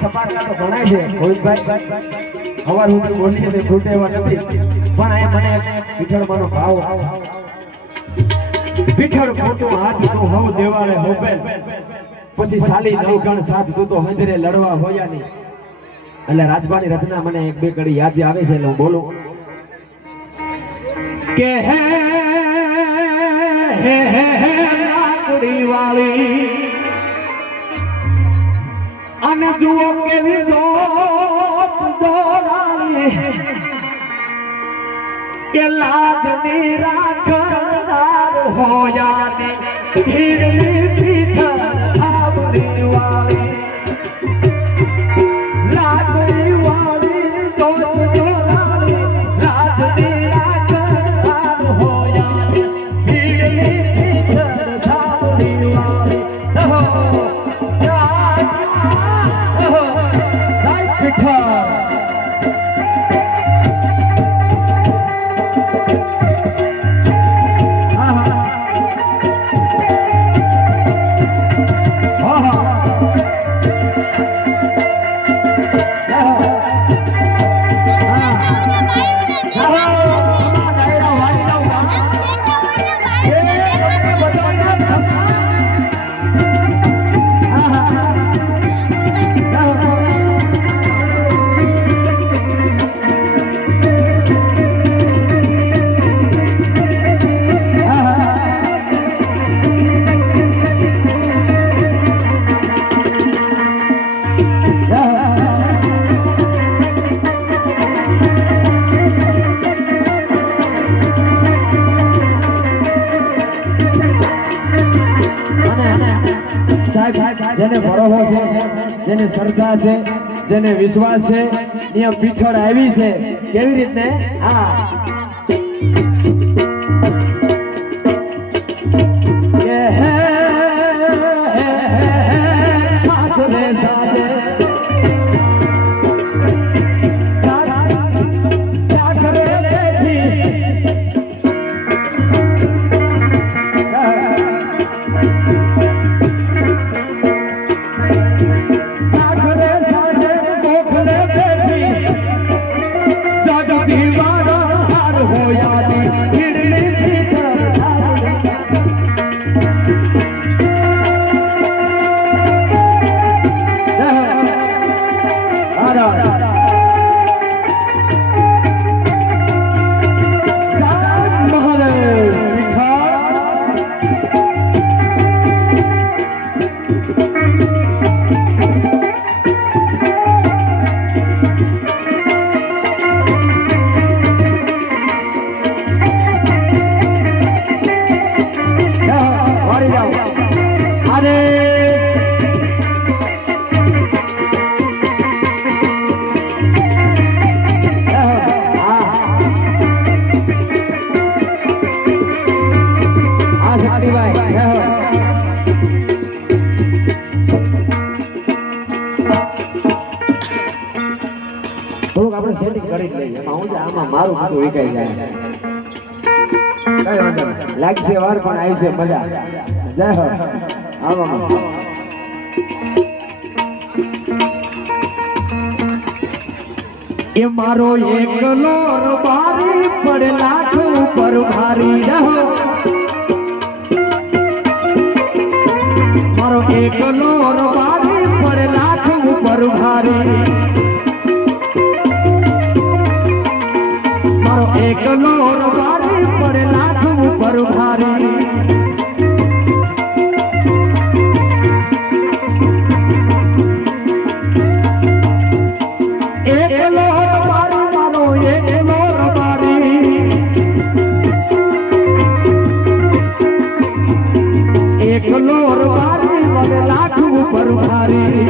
સપાટના તો ઘણા છે ગોવિંદભાઈ હવાર હું બોલી છે ખૂટે એવા નથી પણ આ મને વિઠ્ઠલમાંનો ભાવ વિઠ્ઠલ પોતું હાથ તું હવ દેવાળે હોપેલ પછી સાલી નવગણ સાથ તું તો હંદરે લડવા હોયા નહીં એટલે રાજબાની રચના મને એક બે કડી યાદ આવે છે એટલે હું બોલું કે હે લાકડી વાળી અને જુઓ કેવી જોત દોરાલી કે લાજની રાખનાર હોયાની ભીડની પીઠ આવડી વાળી લાજની વાળી જોત દોરાલી લાજની રાખનાર હોયાની ભીડની પીઠ આવડી વાળી હા જેને ભરોસો છે, જેને શ્રદ્ધા છે, જેને વિશ્વાસ છે, નિયમ પીછળ આવી છે. કેવી રીતને? હા, થોડુંક આપણે સેટિંગ કરી લઈએ. એમાં હું છે, આમાં મારું બધું વિકાઈ જાય. કઈ વાંધો નહીં. લાગશે વાર પણ આવી છે મજા. જય હો. આમાં એ મારો એકલો બારી પડે લાખ ઉપર ભારી રહો. મારો એકલો બારી પડે લાખ ઉપર ભારી. મારો એકલો બારી પડે લાખ ઉપર ભારી. એકલો બારી મારો એકલો બારી. એકલો બારી પડે લાખ ઉપર ભારી.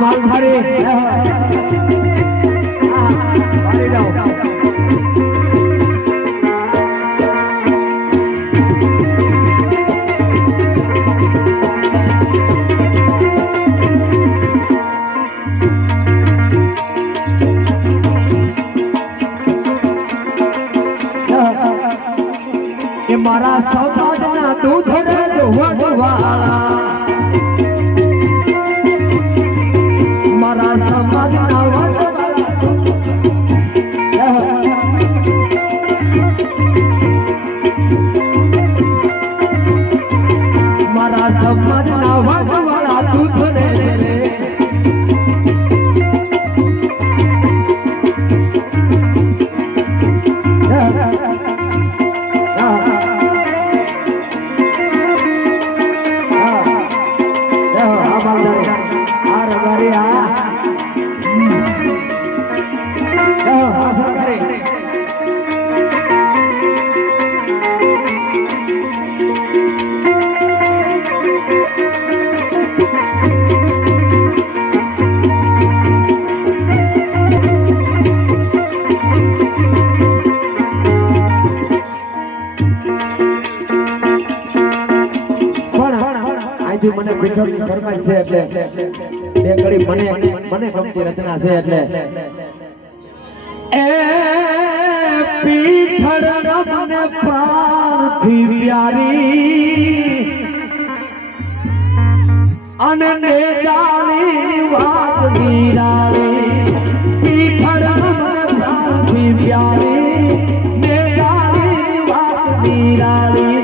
માલ ભારી ભારી જાઓ. એ મારા સમાજના દૂધ વાળા. મારા સમાજના મારા સમાજના વાળા દૂધ રે. મને પીઠોની ફરમાઈશ છે એટલે બે ઘડી મને ગમતી રચના છે એટલે એ પીઠળ મને પ્રાણથી પ્યારી અને નેજાની વાત નિરાળી. પીઠળ મને પ્રાણથી પ્યારી નેજાની વાત નિરાળી.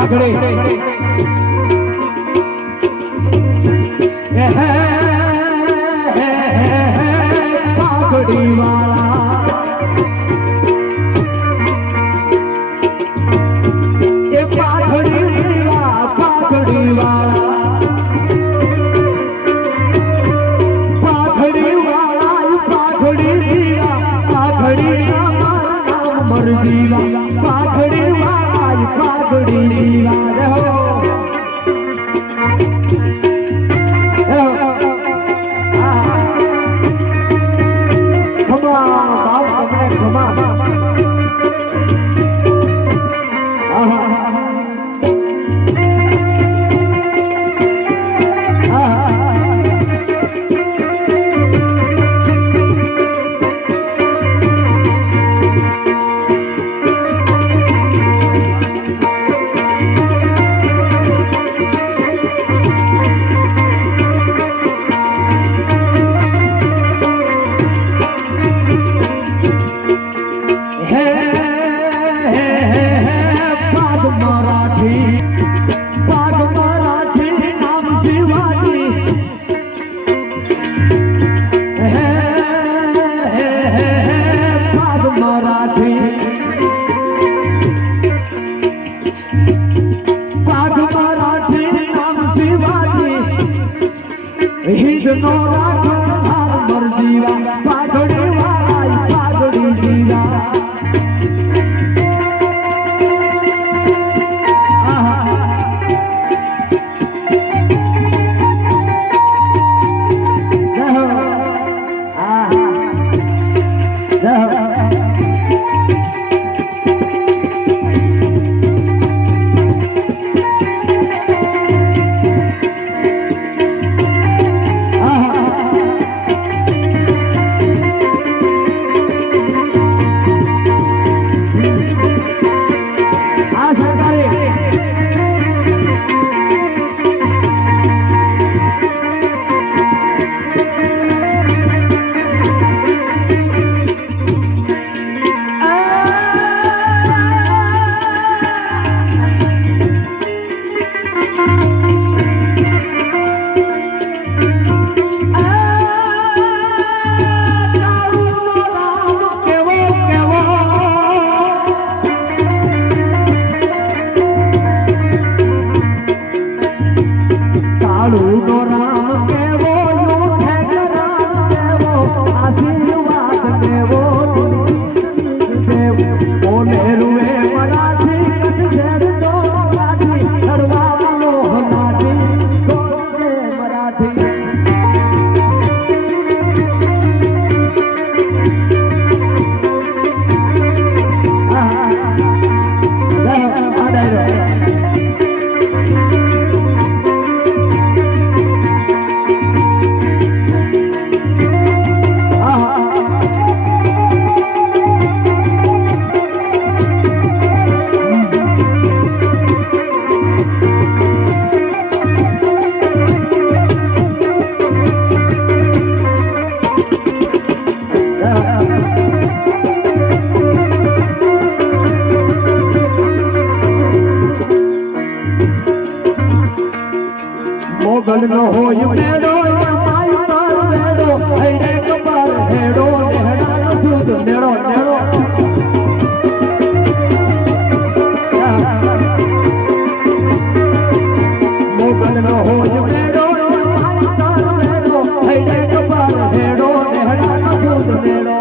પાઘડી પાઘડી વાળા એ પાઘડી વાળા પાઘડી વાળા પાઘડી પાઘડી મરજી પાઘડી વાળા પાઘડી વાળા નો રાખો મરજીવા પાઘડી વાળા પાઘડી દીવા મોગલ નો હોય મેળો માય પર મેળો હૈડે કપાર હેડો નેહડા નો સુદ મેળો મેળો મોગલ નો હોય મેળો માય પર મેળો હૈડે કપાર હેડો નેહડા નો સુદ મેળો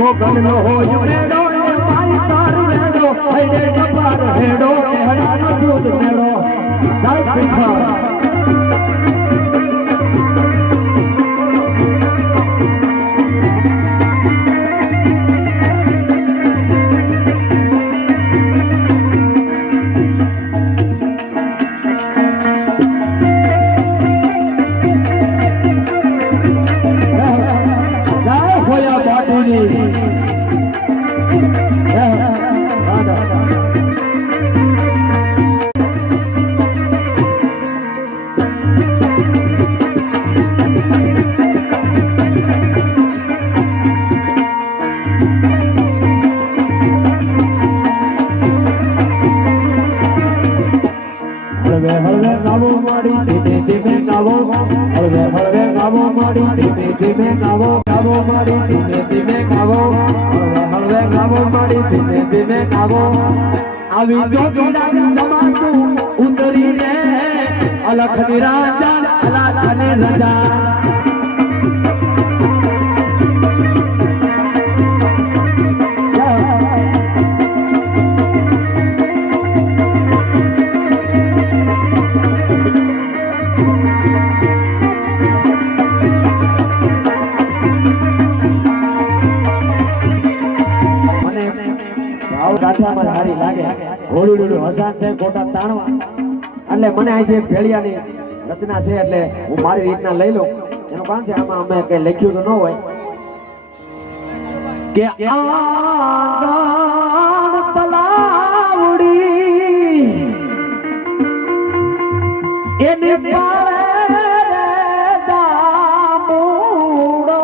મોગલ નો હોય મેળો ભાઈ તાર મેળો હૈડે કપાર હેડો હેડાનો સૂદ મેળો દાઈ પીઠા હળવે ગાવો માડી ધીમે ધીમે ગાવો હળવે ગાવો માડી ધીમે ધીમે ગાવો ગાવો માડી ધીમે ધીમે ગાવો હળવે ગાવો માડી ધીમે ધીમે ગાવો આવી જો ગીડાની જમાતું ઉતરી રે અલખ નિરાંજન અલખ ને રજા ગાંઠામાં સારી લાગે હોળું ડોળું હસાન છે ગોટા તાણવા એટલે મને આ જે ભેળિયાની રચના છે એટલે હું મારી રીતના લઈ લઉં એનું કારણ છે આમાં અમે કઈ લખ્યું તો ન હોય કે આંગણ તલાવડી એની પાળે દામુડો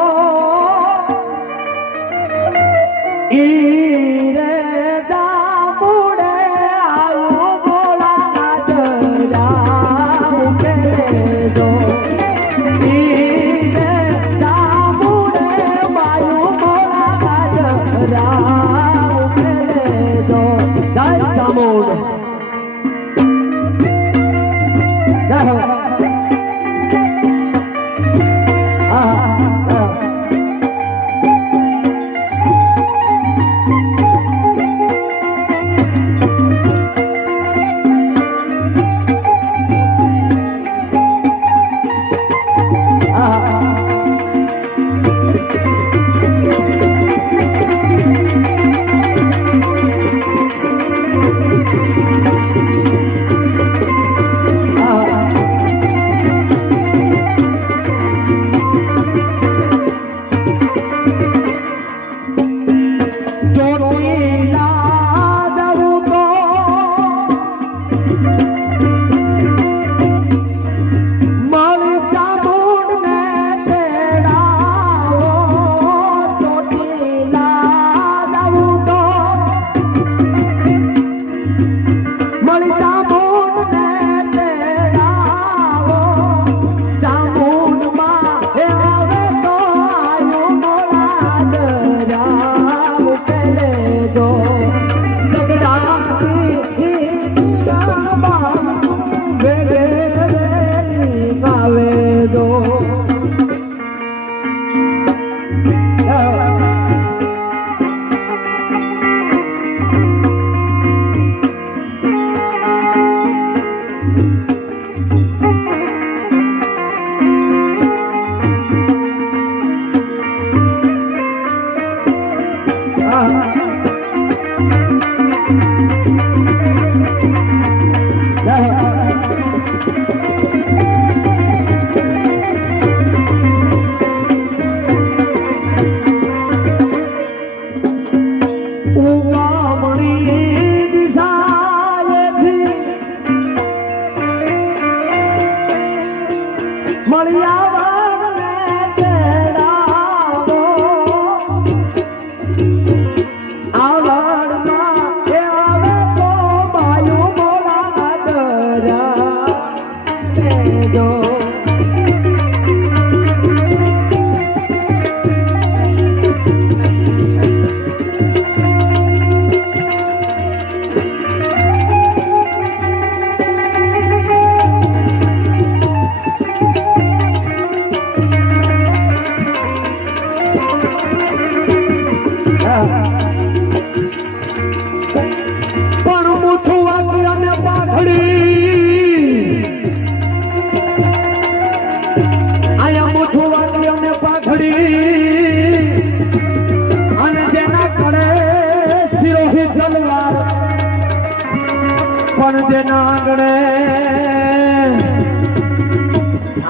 નાગણે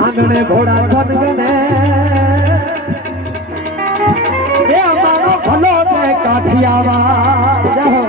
આંગણે ઘોડા ખનગને એ અમારો ભલો તે કાઠિયાવાડ જાઓ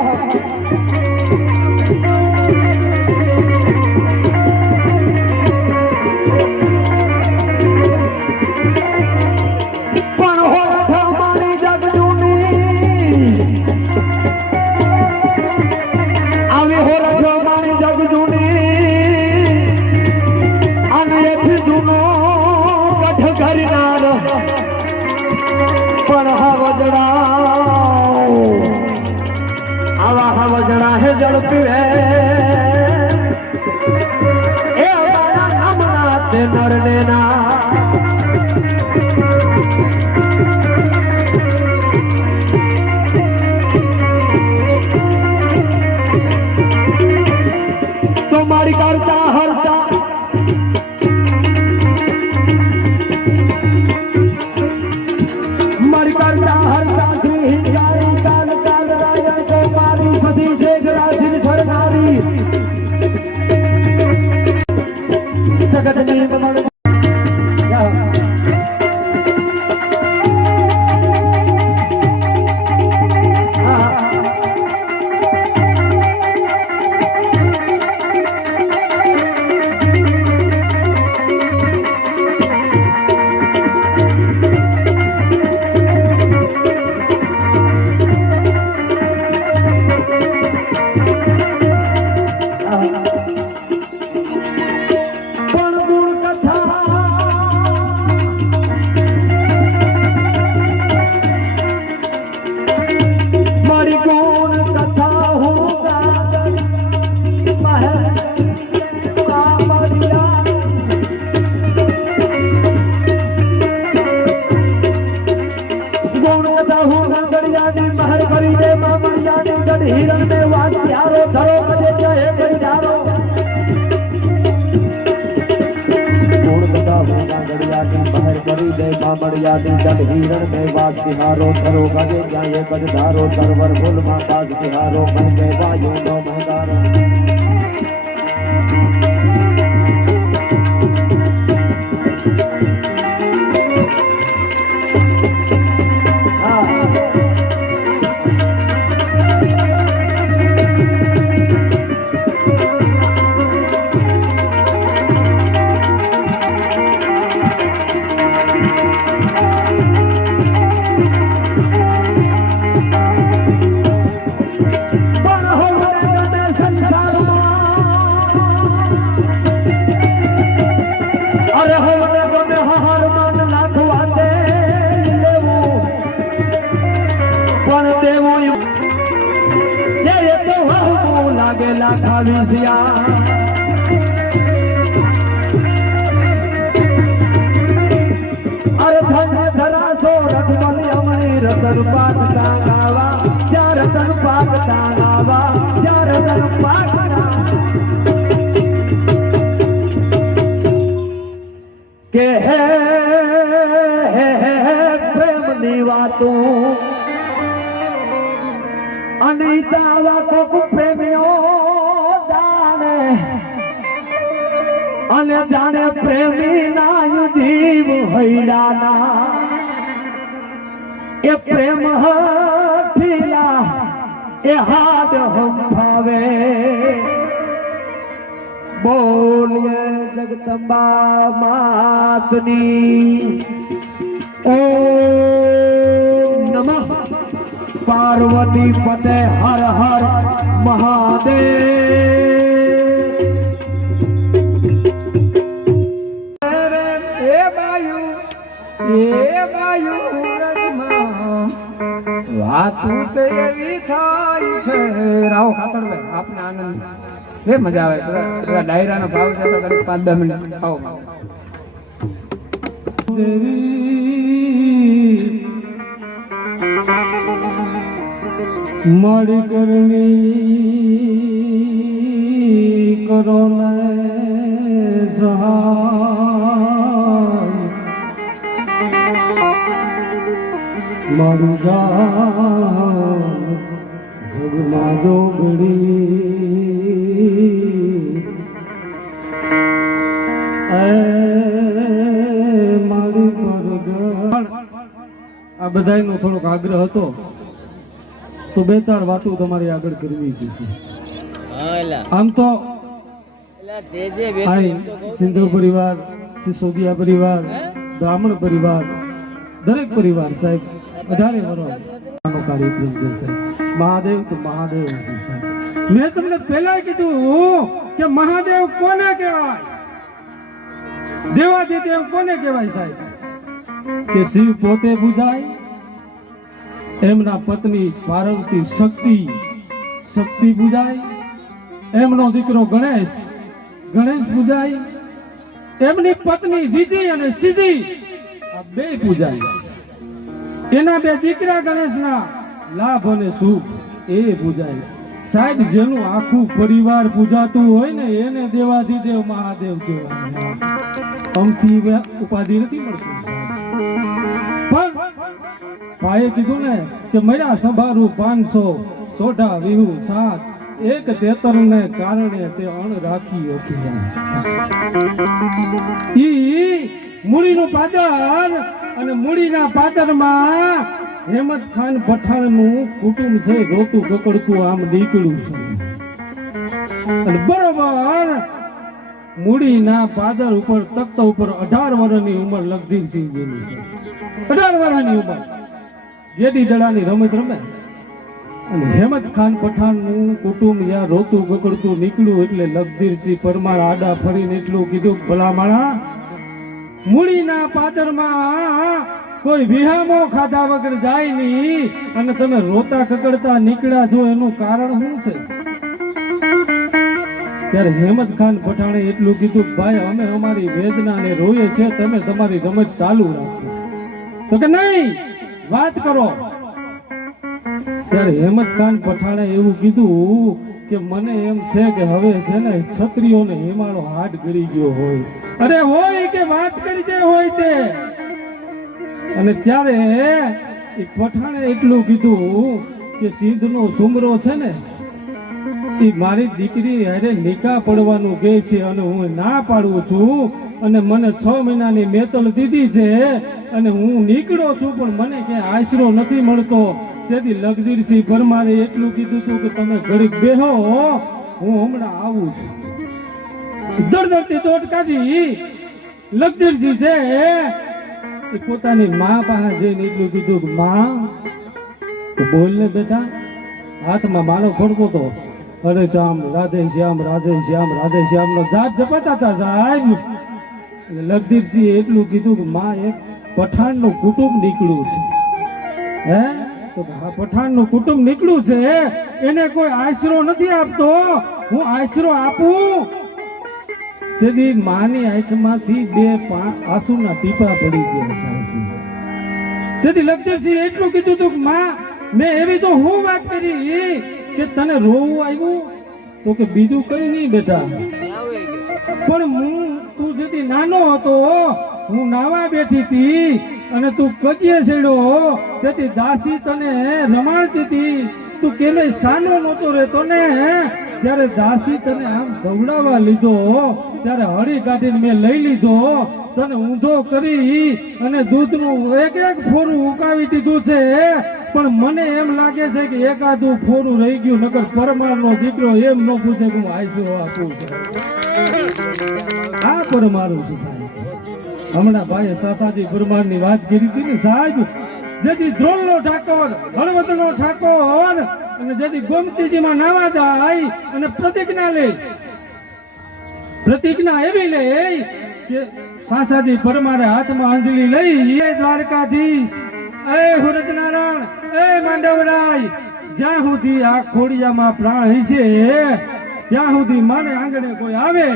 ઝડપી એ અમારા નામના તે નરને ના તો મારી કરતા હરતા મારી કરતા હરતા શ્રી હિંગારી કાલ કાલ રાયણ તો મારી સતી સગત નિર્મળ हिरण में वाद प्यारो धरो बजे चाहे बजारो पूर्ण कथा होगा गड़िया के बाहर करी दे बामड़िया दे जल हिरण में वास तिहारो धरो बजे चाहे बजधारो तरवर फूल मां पास तिहारो मन के वायु नो महदारो अरे धन्य धरा सो रखमल अमणी रतन पाठ गावा क्या रतन पाठ गावा क्या रतन पाठ के है प्रेम निवातू अनिता वाको प्रेमियों અને જાણે પ્રેમી ના જીવ હૈડાના એ પ્રેમ હઠીલા એ હાડ હંફાવે બોલીએ જગદંબા માતની ઓમ નમઃ પાર્વતી પતે હર હર મહાદેવ વાતું તો એવી થાય છે રાવ ખાતર આપને આનંદ એ મજા આવે ડાયરાનો ભાવ છે તો કદાચ 5-10 મિનિટ આવો મારી કરણી કરો ને સહાય મારું જાન જગમાં જોગડી બધાયનો થોડોક આગ્રહ હતો તો બે ચાર વાતો તમારી આગળ કરવી જ છે. આમ તો સિંધુ પરિવાર, સિસોદિયા પરિવાર, બ્રાહ્મણ પરિવાર, દરેક પરિવાર સાહેબ 18 વર્ષનો કાર્યક્રમ છે સાહેબ. મહાદેવ તો મહાદેવ છે સાહેબ. મેં તમને પહેલા કીધું કે મહાદેવ કોને કહેવાય, દેવાધિદેવ કોને કહેવાય સાહેબ? કે શિવ પોતે પૂજાય, એમના પત્ની પાર્વતી શક્તિ પૂજાય, એમનો દીકરો ગણેશ પૂજાય, એમની પત્ની વિધિ અને સિદ્ધિ આ બે પૂજાય, એના બે દીકરા ગણેશના લાભ અને સુખ એ પૂજાય સાહેબ. જેનું આખું પરિવાર પૂજાતું હોય ને એને દેવાધિદેવ મહાદેવ કહેવાય. અમથી ઉપાધિ નથી મળતી સાહેબ. પણ ભાઈએ કીધું ને કે મર્યા સભારું 500 સોઢા વિહુ 7 એક તેતર ને કારણે તે અણ રાખી ઈ મૂડીનું પાદર અને મૂડીના પાદરમાં હેમત ખાન પઠાણનું કુટુંબ છે રોતું કકડતું આમ નીકળ્યું છે. અને બરોબર મૂડીના પાદર ઉપર તખ્ત ઉપર 18 વર્ષની ઉંમર લગધીરસિંહજીની છે. 18 વર્ષની ઉંમર ગેડી દડાની રમત રમે અને હેમત ખાન પઠાણનું કુટુંબ જ્યાં રોતું ગકડતું નીકળ્યું એટલે લગધીરસિંહ પરમાર આડા ફરીને એટલું કીધું, ભલા માણા મૂડીના પાદરમાં કોઈ વિહામો ખાધા વગર જાય નહીં અને તમે રોતા કકડતા નીકળ્યા છો, એનું કારણ શું છે? ત્યારે હેમત ખાન પઠાણે એટલું કીધું, ભાઈ અમે અમારી વેદનાને રોઈએ છે, તમે તમારી રમત ચાલુ રાખો. તો કે નહીં, વાત કરો. ત્યારે હેમત ખાન પઠાણે એવું કીધું કે મને એમ છે કે હવે છે ને ક્ષત્રિયોને હિમાળો હાડ ગળી ગયો હોય. અરે હોય કે વાત કરી દે હોય તે. અને ત્યારે એ પઠાણે એટલું કીધું કે સિંધનો સુમરો છે ને એ મારી દીકરી હારે નિકાહ પડવાનું કહે છે અને હું ના પાડું છું અને મને 6 મહિનાની મેતલ દીધી છે અને હું નીકળો છું પણ મને ક્યાંય આશરો નથી મળતો. તેથી લગધીરસિંહ પરમારે એટલું કીધું હતું કે તમે ઘડીક બેહો, હું હમણાં આવું છું. દરદરથી દોટ કાઢી લગધીરસિંહ છે એ પોતાની મા પાસે જઈને એટલું કીધું કે માં બોલ ને બેટા. હાથમાં માળો ફડકો તો અરે રામ રાધે શ્યામ રાધે શ્યામ રાધે શ્યામ નો જાપ જપાતા હતા સાહેબ. લગધીરસિંહ એટલું કીધું કે માં એક પઠાણનું કુટુંબ નીકળ્યું છે. હે તો હા, પઠાણનું કુટુંબ નીકળ્યું છે, એને કોઈ આશરો નથી આપતો, હું આશરો આપું. તેથી માની આંખમાંથી 2 આંસુના ટીપા પડી ગયા સાહેબ. તેથી લગધીરસિંહ એટલું કીધું હતું કે માં મેં એવી તો હું વાત કરી કે તને રોવું આવ્યું? તો કે બીજું કઈ નહીં બેટા, પણ તું જેથી નાનો હતો હું નાવા બેઠી હતી અને તું કચીએ છેડ્યો, તેથી દાસી તને રમાડતી હતી, તું કેલે સાનો નહોતો રહેતો ને. ત્યારે દાસી તને આમ ગવડાવવા લીધો ત્યારે હળી કાઢીને મેં લઈ લીધો, તને ઊંધો કરી અને દૂધનું એક ફોરું ઉકાવી દીધું છે. પણ મને એમ લાગે છે કે એકાદું ફોરું રહી ગયું, નકર પરમારનો દીકરો એમ ન પૂછે કે હું આશરો આપું છું. આ પરમારું છું સાહેબ. હમણાં ભાઈ સાસાજી પરમારની વાત કરી હતી ને સાહેબ, જેથી દ્રોણનો ઠાકોર, હળવદનો ઠાકોર અને જેથી ગોમતીજીમાં નાવા જાય અને પ્રતિજ્ઞા એવી લે કે સાસાજી પરમારે હાથમાં અંજલિ લઈ એ દ્વારકાધીશ, એ હુરતનારાયણ, એ માંડવરાય, જ્યાં સુધી આ ખોડિયામાં પ્રાણ હશે ત્યાં સુધી મારે આંગણે કોઈ આવે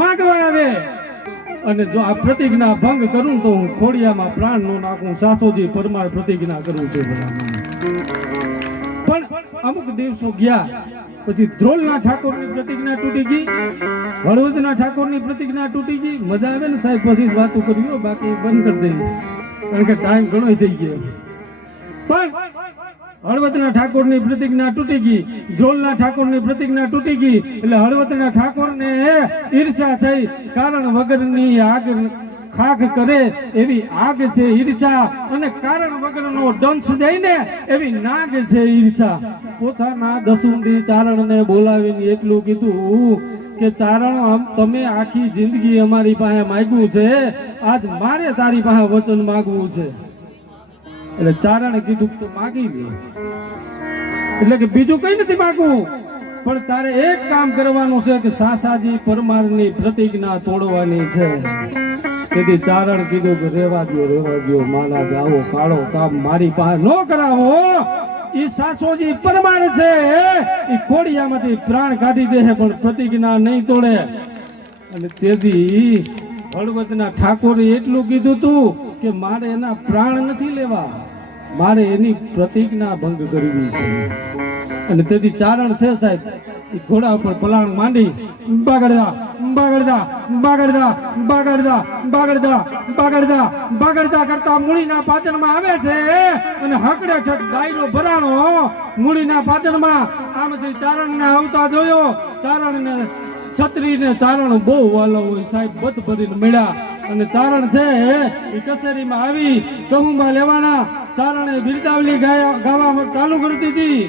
માંગવા આવે અને જો આ પ્રતિજ્ઞા ભંગ કરું તો હું ખોડિયામાં પ્રાણ નો નાખું. સાસોજી પરમાર પ્રતિજ્ઞા કરું છું. પણ અમુક દિવસો ગયા પછી ધ્રોલના ઠાકોરની પ્રતિજ્ઞા તૂટી ગઈ, હળવદના ઠાકોરની પ્રતિજ્ઞા તૂટી ગઈ. મજા આવે ને સાહેબ પછી વાતો કરી, બાકી બંધ કરી દેવી કારણ કે ટાઈમ ઘણો થઈ ગયો. પણ હળવદના ઠાકોરની પ્રતિજ્ઞા તૂટી ગઈ, ધ્રોલના ઠાકોરની પ્રતિજ્ઞા તૂટી ગઈ એટલે હળવદના ઠાકોરને ઈર્ષા થઈ, કારણ વગરની આગ ખાખ કરે એવી આગ છે ઈર્ષા, અને કારણ વગરનો દંશ દઈને એવી નાગ છે ઈર્ષા. પોતાના દસુંડી ચારણને બોલાવીને એટલું કીધું કે ચારણ, તમે આખી જિંદગી અમારી પાસે માંગ્યું છે, આજ મારે તારી પાસે વચન માંગવું છે. એટલે ચારણે કીધું તો માગી લે. એટલે કે બીજું કઈ નથી માંગવું, પણ તારે એક કામ કરવાનું છે કે સાસાજી પરમારની પ્રતિજ્ઞા તોડવાની છે. તેથી ચારણ કીધું કે રેવા દ્યો માલા ગાવો કાળો કામ મારી પાસે ન કરાવો. ઈ સાસોજી પરમાર છે, ઈ ખોડિયામાંથી પ્રાણ કાઢી દે પણ પ્રતિજ્ઞા નહીં તોડે. અને તેથી હળવદના ઠાકોરે એટલું કીધું તું કે મારે એના પ્રાણ નથી લેવા, મારે એની પ્રતિજ્ઞા ભંગ કરવી છે. અને તેથી ચારણ છે સાહેબ, એ ઘોડા ઉપર પલાણ માંડી બાગડદા બાગડદા બાગડદા બાગડદા બાગડદા બાગડદા બાગડદા કરતા મૂળીના પાદરમાં આવે છે. અને હકડે ઠક ડાયરો ભરાણો મૂળીના પાદરમાં આમથી ચારણને આવતા જોયો. ચારણને છત્રીને ચારણ બહુ વાલો હોય સાહેબ, બત ભરીને મળ્યા. અને ચારણ છે એ કચેરીમાં આવી કહુંબા લેવાના. ચારણે બિરદાવલી ગાવા ચાલુ કરી દીધી.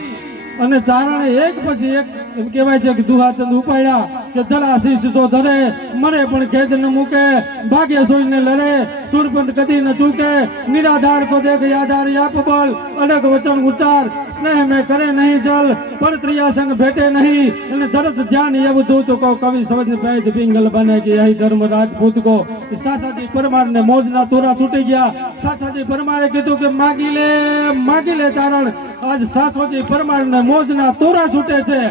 અને ચારણે એક પછી એક એમ કહેવાય છે કે દુહાચંદ ઉપાડ્યા કે ધરાશીષ તો ધરે, મરે પણ ખેદ ન મૂકે, ભાગ્ય સોઈને લડે, સુરપંત કદી ન ચૂકે, નિરાધાર કો દેખ યાદાર યાપ બળ, અડગ વચન ઉચ્ચાર, સ્નેહ મેં કરે નહીં જલ, પરત્રિયા સંગ ભેટે નહીં. અને ધરત ધ્યાન એવું દૂત કો કવિ સમજ પેદ પિંગલ બને કે યહી ધર્મ રાજપૂત કો. સાસાજી પરમાર ને મોજના તોરા તૂટી ગયા. સાસાજી પરમારે કીધું કે માગી લે ચારણ, આજ સાસોજી પરમાર ને મોજના તોરા છૂટે છે.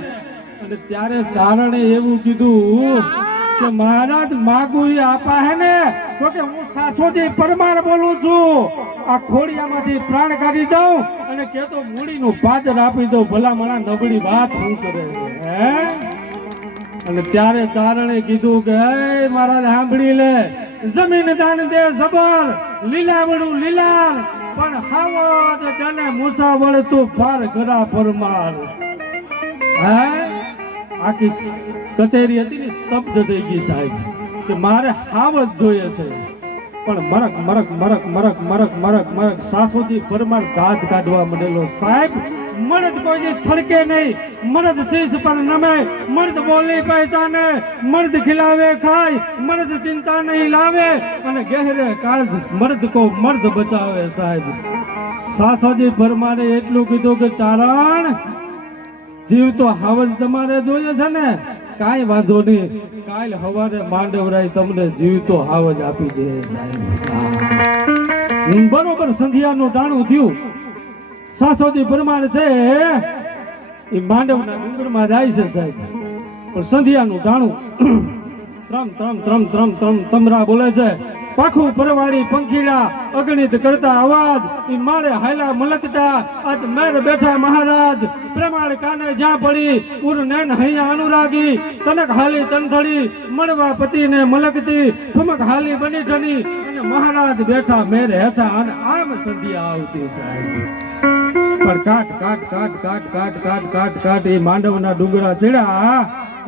અને ત્યારે ચારણે એવું કીધું કે મહારાજ માગું ઈ આપા હે ને, તો કે હું સાસોજી પરમાર બોલું છું, આ ખોડિયામાંથી પ્રાણ કાઢી દઉં અને કે તો મૂડીનું પાદર આપી દઉં, ભલા મણા નબળી વાત શું કરે હે. અને ત્યારે ચારણે કીધું કે હે મહારાજ સાંભળી લે, જમીન દાન દે જબર, લીલાવડું લીલાર, પણ હાવજ તને મુસાવળ તું ફાર ઘરા પરમાર. હે આખી કચેરી હતી ને સ્તબ્ધ થઈ ગઈ સાહેબ, કે મારે હાવજ જોઈએ છે. પણ મરક મરક મરક મરક મરક મરક મરક સાસોજી પરમાર દાંત કાઢવા માંડેલો સાહેબ. મર્દ કોઈ થડકે નહીં, મર્દ શીશ પર નમે, મર્દ બોલી પહેચાને, મર્દ ખિલાવે ખાય, મર્દ ચિંતા નહીં લાવે, અને ગહેરે કાજ મર્દ કો મર્દ બચાવે સાહેબ. સાસોજી પરમારે એટલું કીધું કે ચારણ, જીવ તો હાવજ તમારે જોઈએ છે ને, કાંઈ વાંધો નહીં, કાલ હવારે માંડવરાય તમને જીવ તો હાવજ આપી દે સાહેબ. બરોબર સંધ્યાનું ટાણું થયું. સાસોજી પરમાર છે એ માંડવના ડુંગરમાં જાય છે સાહેબ, પણ સંધ્યાનું ટાણું ત્રમ ત્રમ ત્રમ ત્રમ ત્રમ તમરા બોલે છે. પાખું પરવાડી પંખીડા અગણિત કરતા અવાજ, ઈ માળે હાયલા મલકતા, આજ મેર બેઠા મહારાજ, પ્રમાણ કાને જ્યાં પડી, ઉર નેન હૈયા અનુરાગી, તનક હાલી તનથડી, મળવા પતિને મલકતી, ઠુમક હાલી બની ઠની, અને મહારાજ બેઠા મેર હેઠા. અને આમ સંધ્યા આવતી સાહેબ. પણ કાટ કાટ કાટ કાટ કાટ કાટ કાટ કાટ એ માંડવના ડુંગરા ચડ્યા.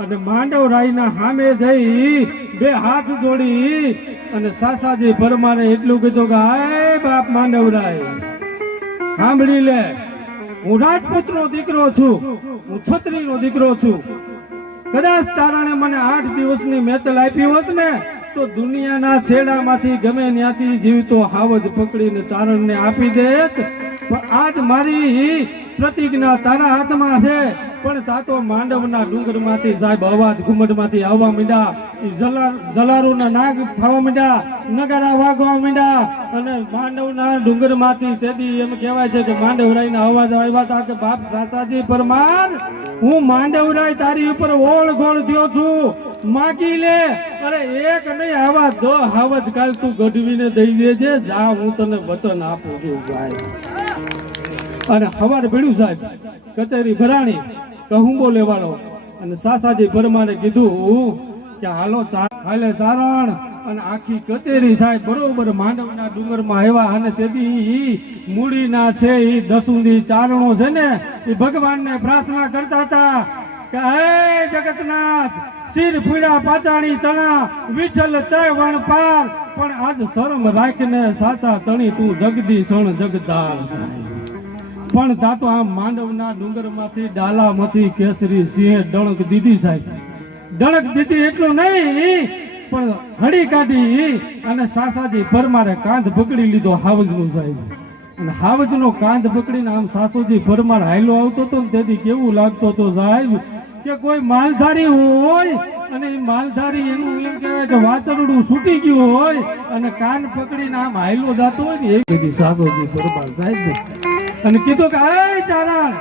અને માંડવરાયના સામે જઈ બે હાથ જોડી અને સાસાજી પરમારે એટલું કીધું કે હાય બાપ માંડવરાય, સાંભળી લે, હું રાજપૂતનો દીકરો છું, હું છત્રીનો દીકરો છું. કદાચ તારણે મને 8 દિવસની મેતલ આપી હોત ને, તો દુનિયાના છેડામાંથી ગમે ત્યાંથી જીવતો હાવજ પકડીને ચારણને આપી દેત. પણ આજ મારી પ્રતિજ્ઞા તારા હાથમાં છે. પણ તાતો માંડવના ડુંગરમાંથી સાહેબ અવાજ ઘુમટમાંથી આવવા માંડ્યા, જલારુના નાગ થવા માંડ્યા, નગારા વાગવા માંડ્યા. અને માંડવના ડુંગરમાંથી તેથી એમ કહેવાય છે કે માંડવરાયના અવાજ આવ્યા હતા કે બાપ સાસાજી પરમાર, હું માંડવરાય તારી ઉપર ઓળ ગોળ થયો છું, માગી લે. અરે એક નહીં આવા 10 હાવજ કાલ તું ગઢવીને દઈ દેજે, જા હું તને વચન આપું છું સાહેબ. અને હવાર ભેળ્યું સાહેબ, કચેરી ભરાણી, કહુંબો લેવાનો. અને સાસાજી પરમારે કીધું કે હાલો હાલે ચારણ. અને આખી કચેરી સાહેબ બરોબર માંડવના ડુંગરમાં આવ્યા. અને તેથી મૂડીના છે એ દસુંધી ચારણો છે ને, એ ભગવાનને પ્રાર્થના કરતા હતા કે હે જગતનાથ, શિર પીડા પાચાણી તણા વિઠ્ઠલ તે વણ પાર પણ આજ શરમ રાખીને સાચા તણી તું જગદીશણ જગદાર પણ તાતો આમ માંડવના ડુંગરમાંથી ડાલામાંથી કેસરી સિંહે ડણક દીધી સાહેબ ડણક દીધી એટલું નહીં પણ હળી કાઢી અને સાસાજી પરમારે કાંધ પકડી લીધો હાવજનું સાહેબ અને હાવજનો કાંધ પકડીને આમ સાસોજી પરમાર હાયલો આવતો હતો ને તેથી કેવું લાગતો હતો સાહેબ કે કોઈ માલધારી હોય અને એ માલધારી એનું એમ કહેવાય કે વાચરડું છૂટી ગયું હોય અને કાન પકડીને આમ હાયલો જાતો હોય ને એ કીધી સાસોજી પરમાર સાહેબ અને કીધું કે એ ચારણ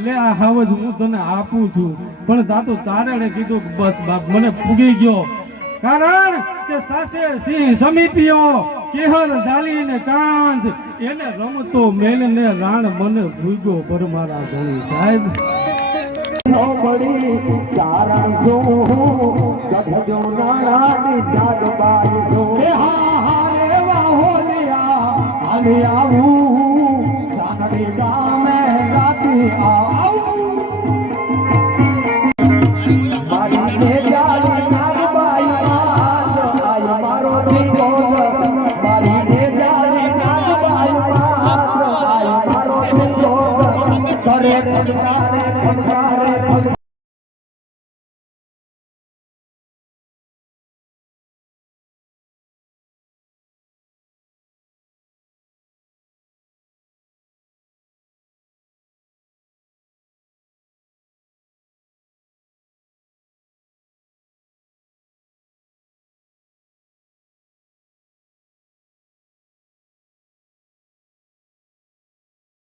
લે આ હાવજ હું તને આપું છું પણ તાતો ચારણે કીધું કે બસ બાપ મને પૂગી ગયો કારણ કે સાસે સિંહ સમીપ્યો કેહર ઝાલીને કાંધ એને રમતો મેલને રાણ મને ભૂગ્યો પરમારા ધણી સાહેબ